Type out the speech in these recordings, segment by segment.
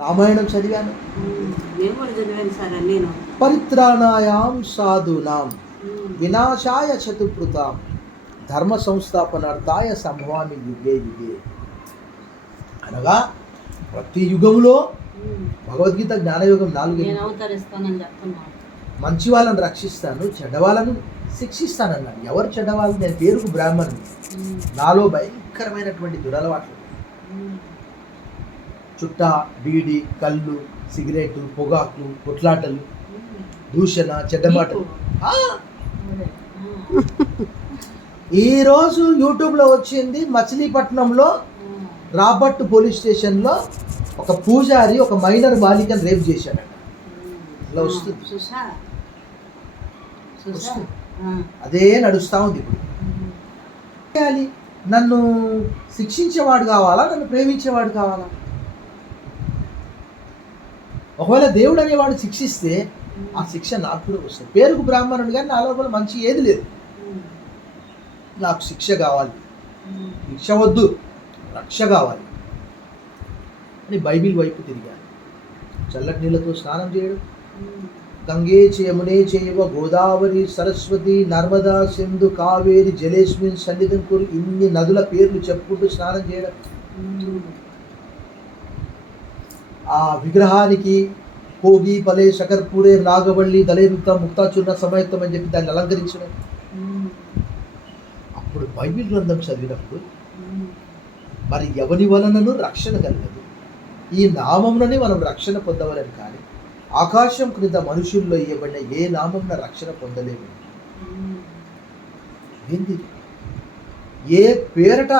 రామాయణం చదివాను. పరిత్రాణాయాం సాధూనాం వినాశాయ చతుర్కృతాం ధర్మ సంస్థాపనార్థాయ సంభవామి యుగే యుగే. అనగా ప్రతి యుగంలో భగవద్గీత జ్ఞానయుగం 4 మంచి వాళ్ళని రక్షిస్తాను, చెడ్డవాళ్ళను శిక్షిస్తానన్నాను. ఎవరు చెడ్డవాళ్ళు? నేను పేరుకు బ్రాహ్మణుని, నాలో భయంకరమైనటువంటి దురలవాట్లు, చుట్ట, బీడి, కళ్ళు, సిగరెట్, పొగాకు, కొట్లాటలు, దూషణ, చెడ్డమాటలు. ఈరోజు యూట్యూబ్లో వచ్చింది, మచిలీపట్నంలో రాబర్ట్ పోలీస్ స్టేషన్లో ఒక పూజారి ఒక మైనర్ బాలికను రేప్ చేశాడట. ఇలా వస్తుంది, అదే నడుస్తూ ఉంది ఇప్పుడు. నన్ను శిక్షించేవాడు కావాలా, నన్ను ప్రేమించేవాడు కావాలా? ఒకవేళ దేవుడు అనేవాడు శిక్షిస్తే ఆ శిక్ష నాకు కూడా వస్తుంది. పేరుకు బ్రాహ్మణుడు కానీ నా లోపల మంచి ఏది లేదు. నాకు శిక్ష కావాలి, శిక్ష వద్దు, రక్ష కావాలి అని బైబిల్ వైపు తిరిగాను. చల్లటి నీళ్ళతో స్నానం చేయడం, గంగే యమునే చైవ గోదావరి సరస్వతి నర్మదా సింధు కావేరి జలేస్మిన్ సన్నిధం కోరి ఇన్ని నదుల పేర్లు చెప్పుకుంటూ స్నానం చేయడం, ఆ విగ్రహానికి పోగి పలే శకర్పూరే నాగవల్లి దళేరుత ముక్తాచున్న సమయత్వం అని చెప్పి దాన్ని అలంకరించడం. అప్పుడు బైబిల్ గ్రంథం చదివినప్పుడు మరి ఎవరి వలనను రక్షణ కలగదు, ఈ నామంలోనే మనం రక్షణ పొందవలని. కానీ ఆకాశం క్రింద మనుషుల్లో ఇవ్వబడిన ఏ నామంన రక్షణ పొందలేము. ఏంది? ఏ పేరట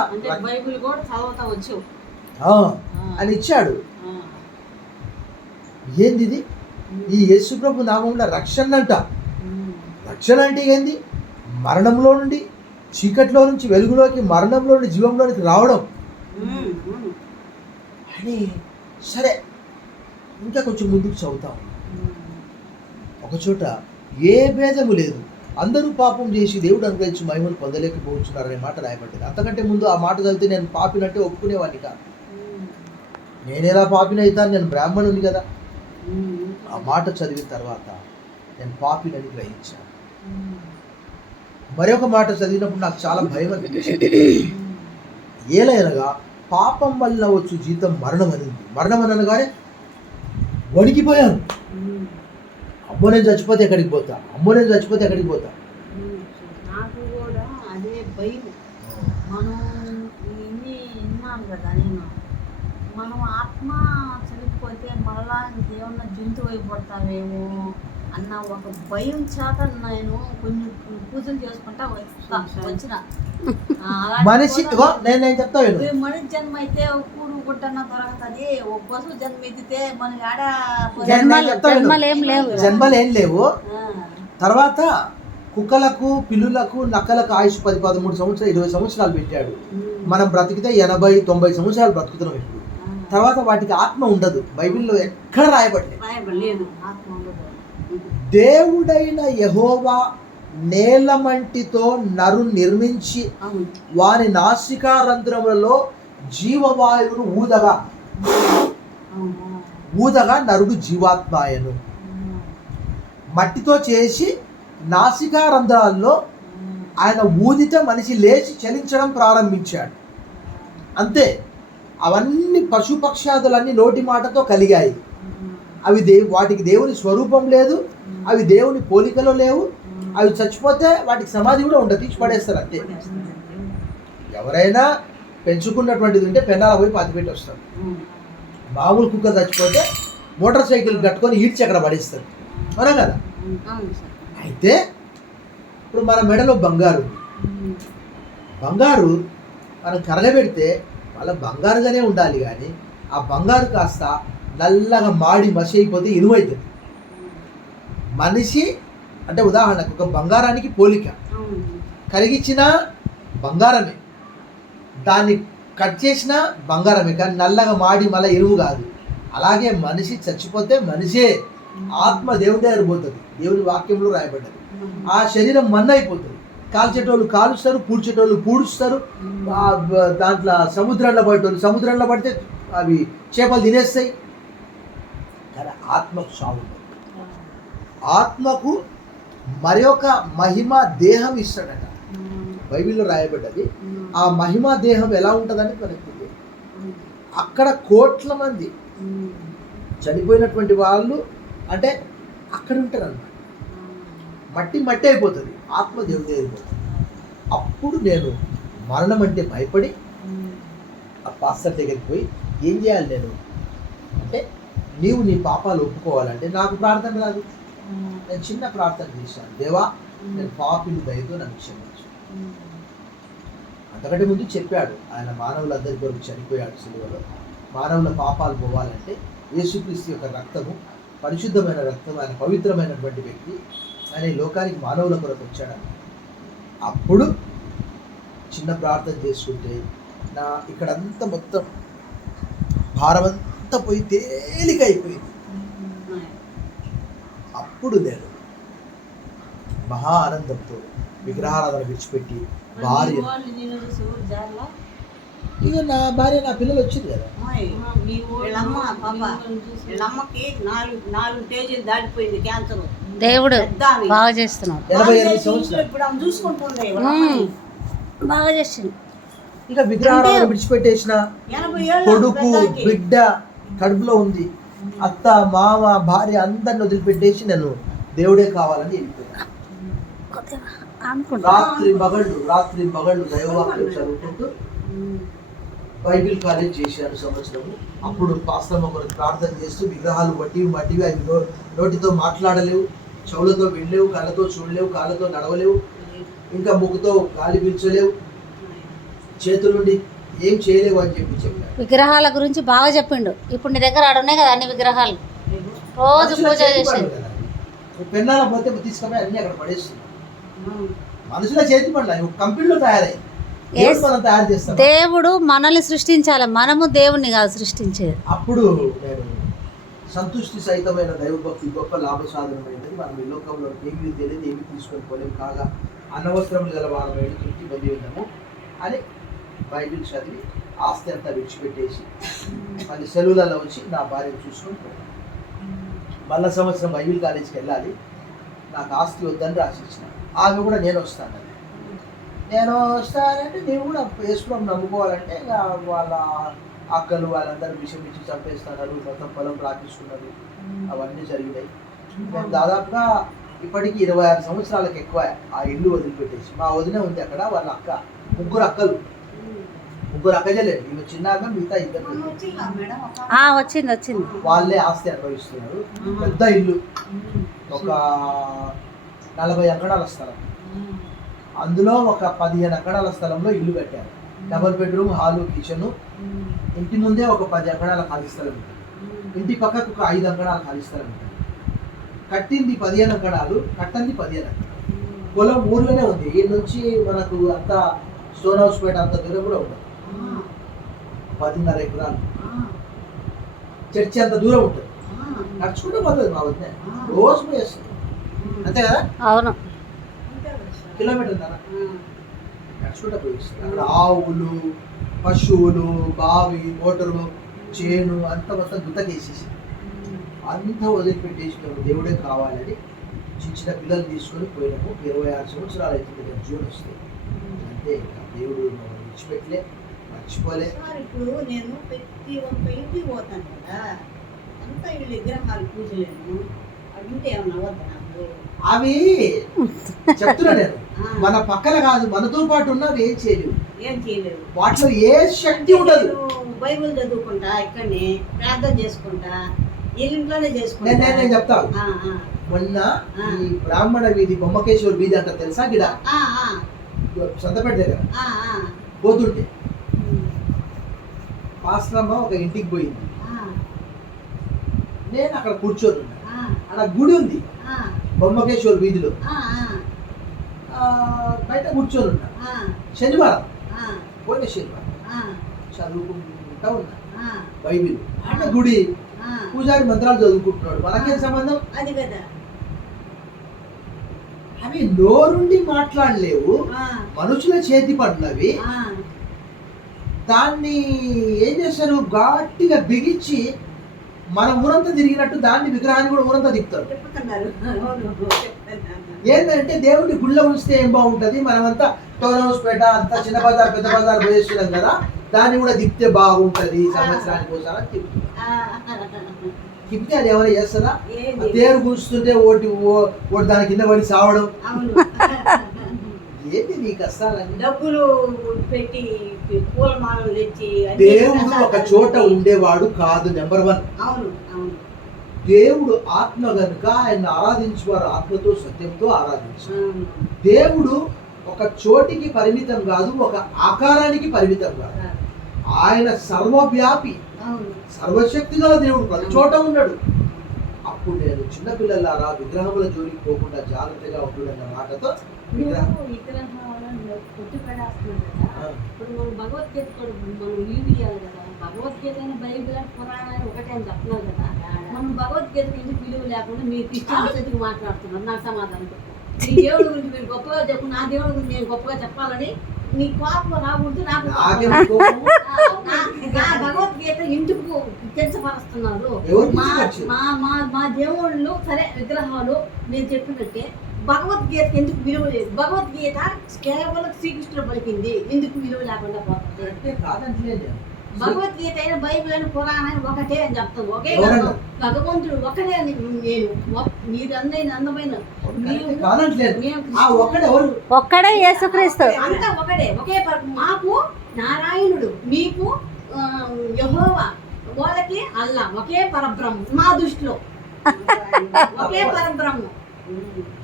అని ఇచ్చాడు. ఏంది ఇది? ఈ యేసుప్రభు నామంలో రక్షణ అంట. రక్షణ అంటే ఏంది? మరణంలో నుండి, చీకట్లో నుంచి వెలుగులోకి, మరణంలో నుండి జీవంలోనికి రావడం అని. సరే, ఇంకా కొంచెం ముందుకు చదువుతాం. ఒకచోట ఏ భేదము లేదు, అందరూ పాపం చేసి దేవుడు అనుగ్రహించి మహిమను పొందలేకపోతున్నారనే మాట రాయబడ్డది. అంతకంటే ముందు ఆ మాట చదివితే నేను పాపినంటే ఒప్పుకునేవాడిని కాదు. నేనేలా పాపిని అవుతాను? నేను బ్రాహ్మణుని కదా. ఆ మాట చదివిన తర్వాత నేను పాపినని గ్రహించాను. మరొక మాట చదివినప్పుడు నాకు చాలా భయం అనిపించింది. ఏలైనగా పాపం వల్ల వచ్చు జీతం మరణం అనింది. మరణం అని అనగానే వణికిపోయాను. అమ్మో నేను చచ్చిపోతే ఎక్కడికి పోతా, అమ్మో నేను చచ్చిపోతే ఎక్కడికి పోతా. నాకు కూడా అదే భయం. మనం ఇన్ని విన్నాం కదా, మనం ఆత్మ చనిపోతే మళ్ళా ఇంకేమన్నా జంతువు అయిపోతావేమో అన్న ఒక భయం చేత నేను కొన్ని పూజలు చేసుకుంటా వచ్చిన. మనిషి మనిషి జన్మ అయితే కూడు గుట్టన్న దొరకతుంది, ఒక పశువు జన్మ ఎత్తితే మనకి ఆడ జన్మలేం లేవు. తర్వాత కుక్కలకు, పిల్లులకు, నక్కలకు ఆయుష్ 10-13 సంవత్సరాలు 20 సంవత్సరాలు పెట్టాడు. మనం బ్రతికితే 80-90 సంవత్సరాలు బ్రతుకుతున్నాం ఇప్పుడు. తర్వాత వాటికి ఆత్మ ఉండదు. బైబిల్లో ఎక్కడ రాయబడలేదు. దేవుడైన యెహోవా నేలమంటితో నరు నిర్మించి వారి నాసికారంధ్రములలో జీవవాయువును ఊదగా నరుడు జీవాత్మాయను. మట్టితో చేసి నాసికారంధ్రాల్లో ఆయన ఊదితే మనిషి లేచి చలించడం ప్రారంభించాడు. అంతే. అవన్నీ పశుపక్షాదులన్నీ నోటి మాటతో కలిగాయి. అవి వాటికి దేవుని స్వరూపం లేదు, అవి దేవుని పోలికలో లేవు. అవి చచ్చిపోతే వాటికి సమాధి కూడా ఉండదు, తీసి పడేస్తారు అంతే. ఎవరైనా పెంచుకున్నటువంటిది ఉంటే పెన్నాల పోయి పాతిపెట్టి వస్తారు. మామూలు కుక్క చచ్చిపోతే మోటార్ సైకిల్ కట్టుకొని ఈడ్చి అక్కడ పడేస్తారు, అవునా కదా? అయితే ఇప్పుడు మన మెడలో బంగారు మనం కరగబెడితే వాళ్ళ బంగారుగానే ఉండాలి, కానీ ఆ బంగారు కాస్త నల్లగా మాడి మసి అయిపోతే ఇనుమవుతుంది. మనిషి అంటే ఉదాహరణకు ఒక బంగారానికి పోలిక, కరిగించిన బంగారమే, దాన్ని కట్ చేసిన బంగారమే, కానీ నల్లగా మాడి మళ్ళీ ఇనుము కాదు. అలాగే మనిషి చచ్చిపోతే మనిషే, ఆత్మ దేవుడి దగ్గర పోతుంది. దేవుని వాక్యంలో రాయబడ్డది. ఆ శరీరం మన్నైపోతుంది. కాల్చేటోళ్ళు కాలుస్తారు, పూడ్చేటోళ్ళు పూడుస్తారు. దాంట్లో సముద్రంలో పడేటోళ్ళు సముద్రంలో పడితే అవి చేపలు తినేస్తాయి. కానీ ఆత్మకు చావు ఉండదు. ఆత్మకు మరి ఒక మహిమ దేహం ఇస్తాడట. బైబిల్లో రాయబడ్డది. ఆ మహిమ దేహం ఎలా ఉంటుందని మనకు తెలియదు. అక్కడ కోట్ల మంది చనిపోయినటువంటి వాళ్ళు అంటే అక్కడ ఉంటారు అన్నమాట. మట్టి మట్టి అయిపోతుంది, ఆత్మ దేవుడి అయిపోతుంది. అప్పుడు నేను మరణం అంటే భయపడి ఆ పాస్టర్ దగ్గరికి పోయి ఏం చేయాలి నేను అంటే, నీవు నీ పాపాలు ఒప్పుకోవాలంటే నాకు ప్రార్థన రాదు. నేను చిన్న ప్రార్థన చేశాను, దేవా నేను పాపిని దయతో నన్ను క్షమించు. అంతకంటే ముందు చెప్పాడు, ఆయన మానవులందరి కొరకు చనిపోయాడు సిలువలో. మానవుల పాపాలు పోవాలంటే యేసుక్రీస్తు యొక్క రక్తము, పరిశుద్ధమైన రక్తం, ఆయన పవిత్రమైనటువంటి వ్యక్తి, ఆయన ఈ లోకానికి మానవుల కొరకు వచ్చాడు. అప్పుడు చిన్న ప్రార్థన చేసుకుంటే నా ఇక్కడంతా మొత్తం భారమంతా పోయి తేలిక అయిపోయింది. అప్పుడు నేను మహా ఆనందంతో విగ్రహారాధన విడిచిపెట్టి భార్య, ఇక నా భార్య నా పిల్లలు వచ్చింది కదా. వీళ్ళమ్మకి 4 స్టేజీలు దాటిపోయింది క్యాన్సర్. దేవుడు బాగా చేస్తున్నాడు. 88 సంవత్సరాలు ఇప్పుడు ఆమె చూసుకుంటుంది. బాగా చేసింది. ఇక విగ్రహారాధన విడిచిపెట్టేసిన, 80 ఏళ్ళు కొడుకు బిడ్డ కడుపులో ఉంది, అత్త మామ భార్య అందరిని వదిలిపెట్టేసి నేను దేవుడే కావాలని వెళ్ళిపోయాను. రాత్రి మగళ్ళు దైవవాక్యం చదువుకుంటూ బైబిల్ కాలేజ్ చేశాను సంవత్సరము. అప్పుడు పాస్టమ్మ కొరకు ప్రార్థన చేస్తూ విగ్రహాలు మట్టివి అవి నోటితో మాట్లాడలేవు, చెవులతో వినలేవు, కళ్ళతో చూడలేవు, కాళ్ళతో నడవలేవు, ఇంకా ముక్కుతో గాలి పీల్చలేవు, చేతులుండి ఏం చేయలేవు అని చెప్పాడు. విగ్రహాల గురించి బాగా చెప్పిండు. ఇప్పుడు నీ దగ్గర ఆడ ఉన్నాయి కదా అన్ని విగ్రహాలు, రోజు పూజ చేసేది. పెన్నాల పోతే తీసుకుపోయి అన్ని అక్కడ పడేస్తుంది. మనుషుల చేతి పనులు కంపెనీలో తయారయ్యి మనం తయారు చేస్తాం. దేవుడు మనల్ని సృష్టించాలి, మనము దేవుణ్ణి కాదు సృష్టించేది. అప్పుడు నేను సంతుష్టి సహితమైన దైవభక్తి గొప్ప లాభ సాధనమైనది. మనం ఈ లోకంలో ఏమీ తెలియదు, ఏమీ తీసుకొని పోలేము, కాగా అనవసరములు గల వారమైన తృప్తి పొంది ఉన్నాము అని బైబిల్ చదివి ఆస్తి అంతా విడిచిపెట్టేసి మళ్ళీ సెలవులలో వచ్చి నా భార్యను చూసుకొని పోయాను. మళ్ళా సంవత్సరం బైబిల్ కాలేజీకి వెళ్ళాలి, నాకు ఆస్తి వద్దని రాసిచ్చిన. ఆమె కూడా నేను వస్తానంటే నీవు కూడా యేసుప్రభువుని నమ్ముకోవాలంటే ఇంకా వాళ్ళ అక్కలు వాళ్ళందరూ విషయం ఇచ్చి చంపేస్తున్నారు, మొత్తం పొలం రాకిస్తున్నారు, అవన్నీ జరిగినాయి. నేను దాదాపుగా ఇప్పటికీ 26 సంవత్సరాలకు ఎక్కువ ఆ ఇల్లు వదిలిపెట్టేసి, మా వదిన ఉంది అక్కడ, వాళ్ళ అక్క, ముగ్గురు అక్కజలేదు, ఈమె చిన్న అక్క, మిగతా ఇద్దరు వచ్చింది. వాళ్ళే ఆస్తి అనుభవిస్తున్నారు. పెద్ద ఇల్లు, ఒక 40 అంకణాల స్థలం, అందులో ఒక 15 అంకణాల స్థలంలో ఇల్లు కట్టారు. Double bedroom, hall, kitchen. ఇంటి ముందే ఒక 10 అంకణాల ఖాళీ స్థలం ఉంటుంది, ఇంటి పక్కకు ఒక 5 అంకణాల ఖాళీ స్థలం ఉంటుంది. కట్టింది 15 అంకణాలు, కట్టంది 15 అంకణాలు. పొలం ఊర్లోనే ఉంది. ఈ నుంచి మనకు అంత స్టోన్ హౌస్ పేట అంత దూరం కూడా ఉండదు, 10.5 ఎకరాలు. చర్చి అంత దూరం ఉంటుంది, నడుచుకుంటూ పోతుంది మా వద్ద, రోజు పోయేస్తుంది, అంతే కదా. అవును, కిలోమీటర్ నడుచుకుంటూ పోయిస్తుంది. అక్కడ ఆవులు, పశువులు, బావి, మోటారు, చేను అంత మొత్తం గుత్తకేసేసి అంతా వదిలిపెట్టేసి దేవుడే కావాలని చిన్న పిల్లలు తీసుకొని పోయినాము. 26 సంవత్సరాలు అవుతుంది, జూన్ వస్తే. అంటే దేవుడు విడిచిపెట్టలే, మర్చిపోలే. ఇప్పుడు నేను ప్రతి ఒక్క ఇంటికి పోతాను కదా, అంతా వీళ్ళు విగ్రహాలు పూజలేను, అవింటే ఏమన్నా వద్దా నాకు? అవి చెప్తున్నా నేను, మన పక్కన కాదు, మనతో పాటు ఉన్నవి ఏం చేయలేవు, వాటిలో ఏ శక్తి ఉండదు. బైబిల్ చదువుకుంటా, ఇక్కడనే ప్రార్థన చేసుకుంటా, ఇంట్లోనే చేసుకుంటా. నేను చెప్తాను, మొన్న ఈ బ్రాహ్మణ వీధి, బొమ్మకేశ్వర వీధి అంట తెలుసా, గిడ సంతపేట దగ్గర పోతుంటే పాస్టమ్మ ఒక ఇంటికి పోయింది, నేను అక్కడ కూర్చొని ఉన్నా. అక్కడ గుడి ఉంది బొమ్మకేశ్వర వీధిలో, బయట కూర్చొని ఉన్నా. శనివారం, పోయిన శనివారం చదువుకుంటా ఉన్నా బైబిల్. అంటే గుడి, పూజారి మంత్రాలు చదువుకుంటున్నాడు, మనకేం సంబంధం? అది కదా, అవి నోరుండి మాట్లాడలేవు, మనుషుల చేతి పనులవి. దాన్ని ఏం చేస్తారు, గట్టిగా బిగించి మన ఊరంతా తిరిగినట్టు దాన్ని విగ్రహాన్ని కూడా ఊరంతా తిప్పుతారు. చెప్తున్నారు. అవును, చెప్తున్నారు. ఏంటంటే దేవుడిని గుళ్ళో ఉంచితే ఏం బాగుంటది, మనమంతా టౌన్ హౌస్ పేట అంతా చిన్న బజార్ పెద్ద బజార్ పోయేస్తున్నాం కదా, దాన్ని కూడా తిప్పితే బాగుంటది సంవత్సరానికి ఒకసారి అని తిప్పితే అది ఎవరైనా చేస్తారా? ఏంది? తేరు కూర్చుంటే ఓటి దాని కింద పడి సావడం, అవును. ఏంటి నీ కష్టాలని? డబ్బులు పెట్టి పూలమాలలు తెచ్చి అన్ని దేవుడు ఒక ప్రసాదాలు చోట పెట్టి. ఉండేవాడు కాదు. నెంబర్ 1, అవును, అవును. దేవుడు ఆత్మ గనుక ఆయన ఆరాధించేవారు ఆత్మతో సత్యంతో ఆరాధించారు. అవును. దేవుడు ఒక చోటికి పరిమితం కాదు, ఒక ఆకారానికి పరిమితం కాదు. ఆయన సర్వవ్యాపి, అవును. సర్వశక్తి గల దేవుడు, ప్రతి చోట ఉన్నాడు. అప్పుడు నేను చిన్నపిల్లలారా విగ్రహముల జోలికి పోకుండా జాగ్రత్తగా ఉంటున్న మాటతో విగ్రహం విగ్రహాలను కొట్టి పడేస్తున్నాం కదా. ఇప్పుడు మనం భగవద్గీత కూడా మనం లీవ్ ఇవ్వాలి కదా. భగవద్గీత అయినా బైబిల్ అని పురాణాలు ఒకటే అని చెప్తున్నారు కదా. మనం భగవద్గీత ఎందుకు విలువ లేకుండా మీరు క్రిస్టియన్స్ ఎందుకు మాట్లాడుతున్నారు? నాకు సమాధానం చెప్పు. నీ దేవుడి గురించి మీరు గొప్పగా చెప్పు, నా దేవుడి గురించి నేను గొప్పగా చెప్పాలని నీ కోపం రాకూడదు. నాకు నాకేం కోపం. కోపము? నా భగవద్గీత ఎందుకు కించపరుస్తున్నారు? ఎవరు మా కించపరిచారు? మా మా మా దేవుళ్ళు సరే విగ్రహాలు నేను చెప్పినట్టే. భగవద్గీత ఎందుకు విలువ లేదు? భగవద్గీత కేవలం శ్రీకృష్ణుడు పలికింది, ఎందుకు విలువ లేకుండా పోతుంది? అంటే కాదంటలేదు. భగవద్గీత అయినా బైబిల్ అయినా పురాణం ఒకటే అని చెప్తాను. ఒకే ఎవరన్నా? భగవంతుడు ఒకటే అని నేను మీరు అందమైన మేము- కాదంటలేదు. మేము ఆ ఒక్కడు ఎవరు? ఒక్కడే యేసుక్రీస్తు. అంతా ఒకటే, ఒకే మాకు నారాయణుడు, మీకు యెహోవా, వాళ్ళకి అల్లా, ఒకే పరబ్రహ్మ మా దృష్టిలో. ఒకే పరబ్రహ్మ.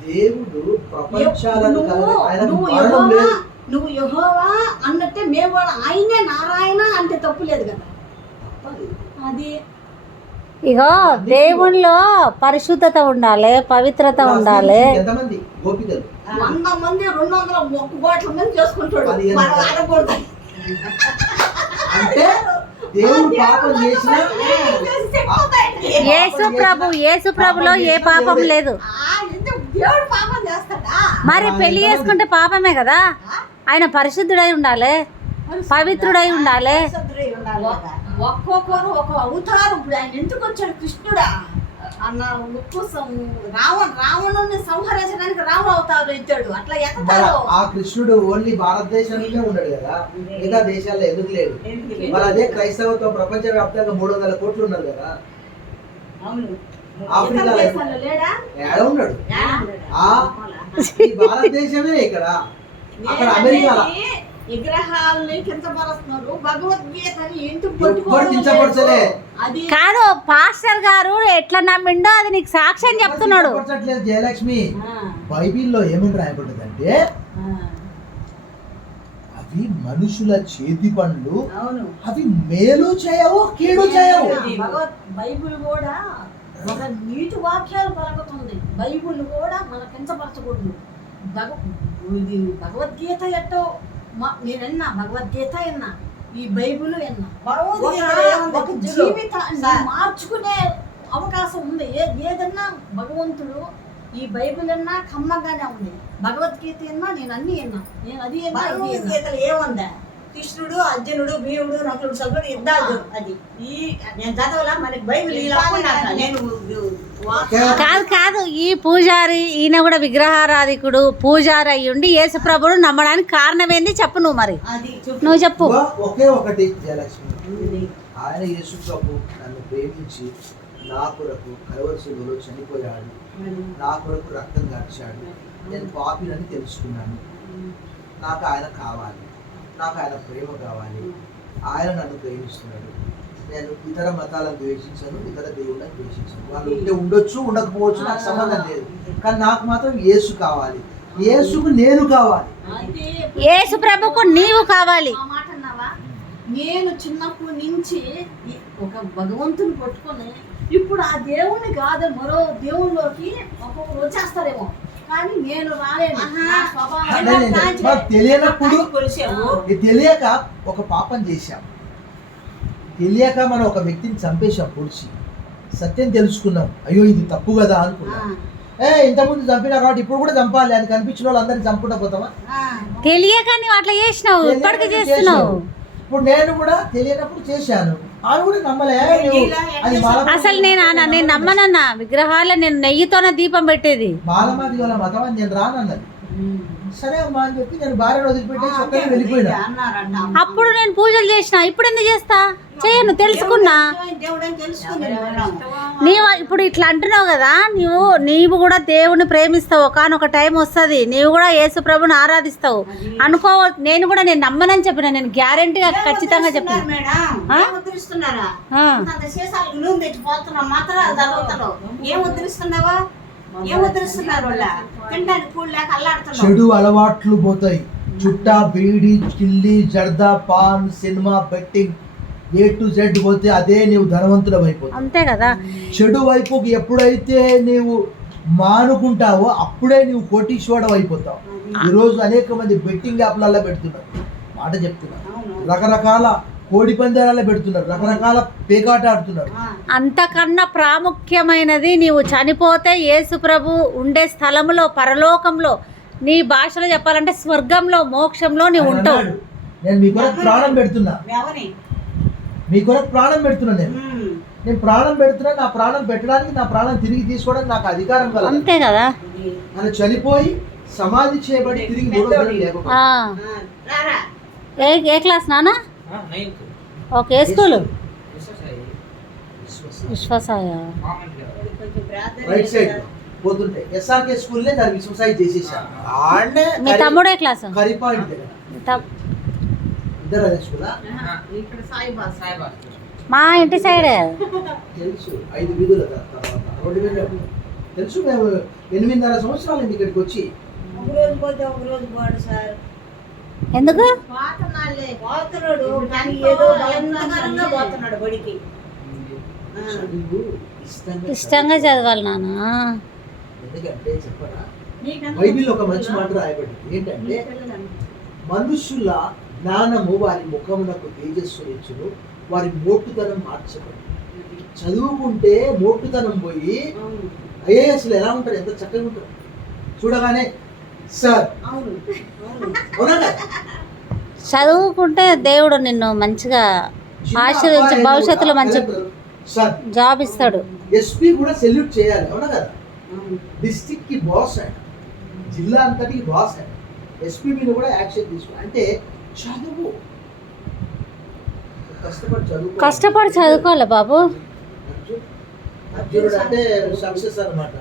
దేవుడు ప్రపంచాలను ఆయన నువ్వు మరణం యెహోవా, లేదు. నువ్వు యెహోవా అన్నట్టే మేము కూడా ఆయనే నారాయణ అంటే తప్పు లేదు కదా. అది ఇగో దేవునిలో పరిశుద్ధత ఉండాలి, పవిత్రత ఉండాలి. ఎంతమంది గోపికలు? 100 మంది 201 కోట్ల మంది చేసుకుంటాడు. అది మనం ఆడకూడదు. అంటే దేవుడు పాపం చేసిన యేసు ప్రభులో ఏ పాపం లేదు. దేవుడు పాపం చేస్తాడా? మరి పెళ్లి చేసుకుంటే పాపమే కదా. ఆయన పరిశుద్ధుడై ఉండాలి, పవిత్రుడై ఉండాలి. ఒక్కొక్కరు ఒక అవతారం. ఇప్పుడు ఆయన ఎందుకు వచ్చాడు? కృష్ణుడా అన్న ఉక్కుసం రావణుని సంహరించడానికి రావణ అవతారం ఇచ్చాడు. అట్లా మరి ఎత్తాడు. ఆ కృష్ణుడు ఓన్లీ భారతదేశంలోనే ఉన్నాడు కదా, మిగతా దేశాల్లో ఎందుకు లేడు? మరి అదే క్రైస్తవత్వం ప్రపంచ వ్యాప్తంగా 300 కోట్లు ఉన్నారు కదా. అవును. ఆఫ్రికాలో దేశాల్లో లేడా? ఏడ ఉన్నాడు? ఈ భారతదేశమే ఇక్కడ, అక్కడ అమెరికాలో విగ్రహాలని కించపరుస్తున్నారు. భగవద్గీతని ఎందుకు ఎవ్వరు కించపరచలే. అది కాదు, పాస్టర్ గారు ఎట్లా నమ్మిండో అది నీకు సాక్ష్యం చెప్తున్నాడు. కించపరచట్లేదు జయలక్ష్మి. బైబిల్లో ఏమని రాయబడ్డదంటే అవి మనుషుల చేతి పనులు, అవును. అవి మేలు చేయవు కీడు చేయవు. బైబిల్ కూడా ఒక నీతి వాక్యాలు పలకుతుంది. బైబిల్ కూడా మన కించపరచకూడదు. ఇది భగవద్గీత ఎట్టో నేనన్నా, భగవద్గీత విన్నా, ఈ బైబిల్ విన్నా. ఒక జీవితాన్ని మార్చుకునే అవకాశం ఉంది. ఏదన్నా భగవంతుడు ఈ బైబిల్ అన్నా కమ్మగానే ఉంది. భగవద్గీత అన్నా నేను అన్ని విన్నా. నేను అది విన్నా, ఇది విన్నా. భగవద్గీతలో ఏముందా? కృష్ణుడు, అర్జునుడు, భీముడు, నకులుడు, సభ్యుడు యుద్ధాలు. అది నేను చదవలా. మనకి బైబిల్ ఇలా నేను కాదు కాదు, ఈ పూజారి ఈయన కూడా విగ్రహారాధికుడు పూజారి అయ్యుండి యేసు ప్రభువును నమ్మడానికి కారణం ఏంది చెప్పు నువ్వు. మరి అది నువ్వు చెప్పు. ఒకే ఒకటి జయలక్ష్మి, ఆయన యేసు ప్రభు నన్ను ప్రేమించి నా కొరకు కలవలసిలో చనిపోయాడు, నా కొరకు రక్తం కార్చాడు. నేను పాపినని తెలుసుకున్నాను. నాకు ఆయన కావాలి, నాకు ఆయన ప్రేమ కావాలి. ఆయన నన్ను ప్రేమిస్తున్నాడు. నేను ఇతర మతాలను ద్వేషించను, ఇతర దేవుళ్ళని ద్వేషించను. వాళ్ళు ఉంటే ఉండొచ్చు, ఉండకపోవచ్చు, నాకు సంబంధం లేదు. కానీ నాకు మాత్రం యేసు కావాలి, యేసుకు నేను కావాలి. యేసు ప్రభుకు నీవు కావాలి. ఆ మాట అన్నావా? నేను చిన్నప్పటి నుంచి ఒక భగవంతుని పట్టుకొని ఇప్పుడు ఆ దేవుణ్ణి కాదు మరో దేవుళ్ళలోకి ఒక్కొక్కరు వచ్చేస్తారేమో, కానీ నేను రాలేను. నా స్వభావం తెలియనప్పుడు కొలిసావు. తెలియక ఒక పాపం చేశాం, తెలియక మనం ఒక వ్యక్తిని చంపేశాం పొడిచి. సత్యం తెలుసుకున్నాం, అయ్యో ఇది తప్పు కదా అనుకున్నాం. ఇంతకుముందు చంపినా కాబట్టి ఇప్పుడు కూడా చంపాలి అని కనిపించిన వాళ్ళందరినీ చంపుకుంటా పోతామా? తెలియక నువ్వు అట్లా చేసినావు, ఇప్పటికీ చేస్తున్నావు. ఇప్పుడు నేను కూడా తెలియనప్పుడు చేశాను, ఆమె కూడా నమ్మలే అది అసలు నేను నమ్మనన్నా విగ్రహాలు, నేను నెయ్యితోనే దీపం పెట్టేది. బాలమాది వాళ్ళ మతం అని నేను రానన్నది. సరే అమ్మా అని చెప్పి నేను భార్యను వదిలిపెట్టేసి ఒక్కడే వెళ్ళిపోయినా. అన్నారంట. అప్పుడు నేను పూజలు చేసిన, ఇప్పుడు ఎందుకు చేస్తా? చేయను, తెలుసుకున్నా. దేవుడు అని తెలుసుకుంది మేడం. నీవు ఇప్పుడు ఇట్లా అంటున్నావు కదా, నీవు కూడా దేవుని ప్రేమిస్తావు, ఒకనొక టైం వస్తుంది నీవు కూడా యేసు ప్రభుని ఆరాధిస్తావు అనుకో. నేను కూడా నేను నమ్మనని చెప్పిన, నేను గ్యారెంటీగా ఖచ్చితంగా చెప్పిన. మేడం ఏం ఉద్ధరిస్తున్నారా? అంత సీసాలు నూనె తెచ్చి పోతున్నావు, మాత్రాలు చదువుతున్నావు. ఏం ఉద్ధరిస్తున్నావా? ఏం ఉద్ధరిస్తున్నారు? వాళ్ళ తినడానికి కూడు లేక అల్లాడుతున్నావు. చెడు అలవాట్లు పోతాయి. చుట్టా, బీడి, కిల్లి, జర్దా, paan, cinema, betting, A to Z పోతే అదే నీవు ధనవంతులం అయిపోతావు. అంతే కదా. చెడు వైపుకి ఎప్పుడైతే నీవు మానుకుంటావో అప్పుడే నీవు కోటీశ్వరుడు అయిపోతావు. ఈరోజు అనేక మంది బెట్టింగ్ యాప్లలో పెడుతున్నారు, మాట చెప్తున్నారు, రకరకాల కోడి పందాలలో పెడుతున్నారు, రకరకాల పేకాట ఆడుతున్నారు. అంతకన్నా ప్రాముఖ్యమైనది, నీవు చనిపోతే యేసు ప్రభు ఉండే స్థలంలో, పరలోకంలో, నీ భాషలో చెప్పాలంటే స్వర్గంలో, మోక్షంలో నీవు ఉంటావు. నేను మీ కొరకు ప్రాణం పెడుతున్నా, మీ కొరకు ప్రాణం పెడుతున్నా. నేను ప్రాణం పెడుతున్నా. నా ప్రాణం పెట్టడానికి, నా ప్రాణం తిరిగి తీసుకోవడానికి నాకు అధికారం కలదు. అంతే కదా. నన్ను చనిపోయి సమాధి చేయబడి తిరిగి ఏ క్లాస్ నానా? ఓకే, ఏ స్కూల్? విశ్వసాయ. రైట్ సైడ్ పోతుంటే SRK స్కూల్నే దాన్ని విశ్వసాయి చేసేసాను. మీ తమ్ముడు ఏ క్లాస్? కరిపాయింట్ దగ్గర ఇద్దరు అదే స్కూలా? మా ఇంటి సైడ్ తెలుసు. 5 వీధుల తర్వాత రోడ్డు మీద తెలుసు. మేము 8.5 సంవత్సరాలు ఇక్కడికి వచ్చి. ఒక రోజు పోతే ఒక రోజు పోడు సార్. ఎందుకు పోతున్నాడు కానీ ఏదో బలవంతంగా పోతున్నాడు బడికి. ఇష్టంగా చదవాలి నాన్న. ఎందుకంటే చెప్పరా, బైబిల్ ఒక మంచి మాట రాయబడింది. ఏంటంటే మనుషుల జ్ఞానము వారి ముఖమునకు తేజస్సునిచ్చును, వారి మోటుతనం మార్చబడి. చదువుకుంటే మోటుతనం పోయి IASలు ఎలా ఉంటారు, ఎంత చక్కగా ఉంటారు. చూడగానే సార్ చదువుకుంటే దేవుడు నిన్ను మంచిగా ఆశీర్వదించి భవిష్యత్తులో మంచి జాబ్ ఇస్తాడు. SP కూడా సెల్యూట్ చేయాలి, అవునా కదా? డిస్ట్రిక్ట్ కి బాస్ ఆయన, జిల్లా అంతటికి బాస్ ఆయన. SP మీద కూడా యాక్షన్ తీసుకో. అంటే చదువు, కష్టపడి చదువుకోవాలి బాబు. అర్జునుడు అంటే సక్సెస్ అన్నమాట.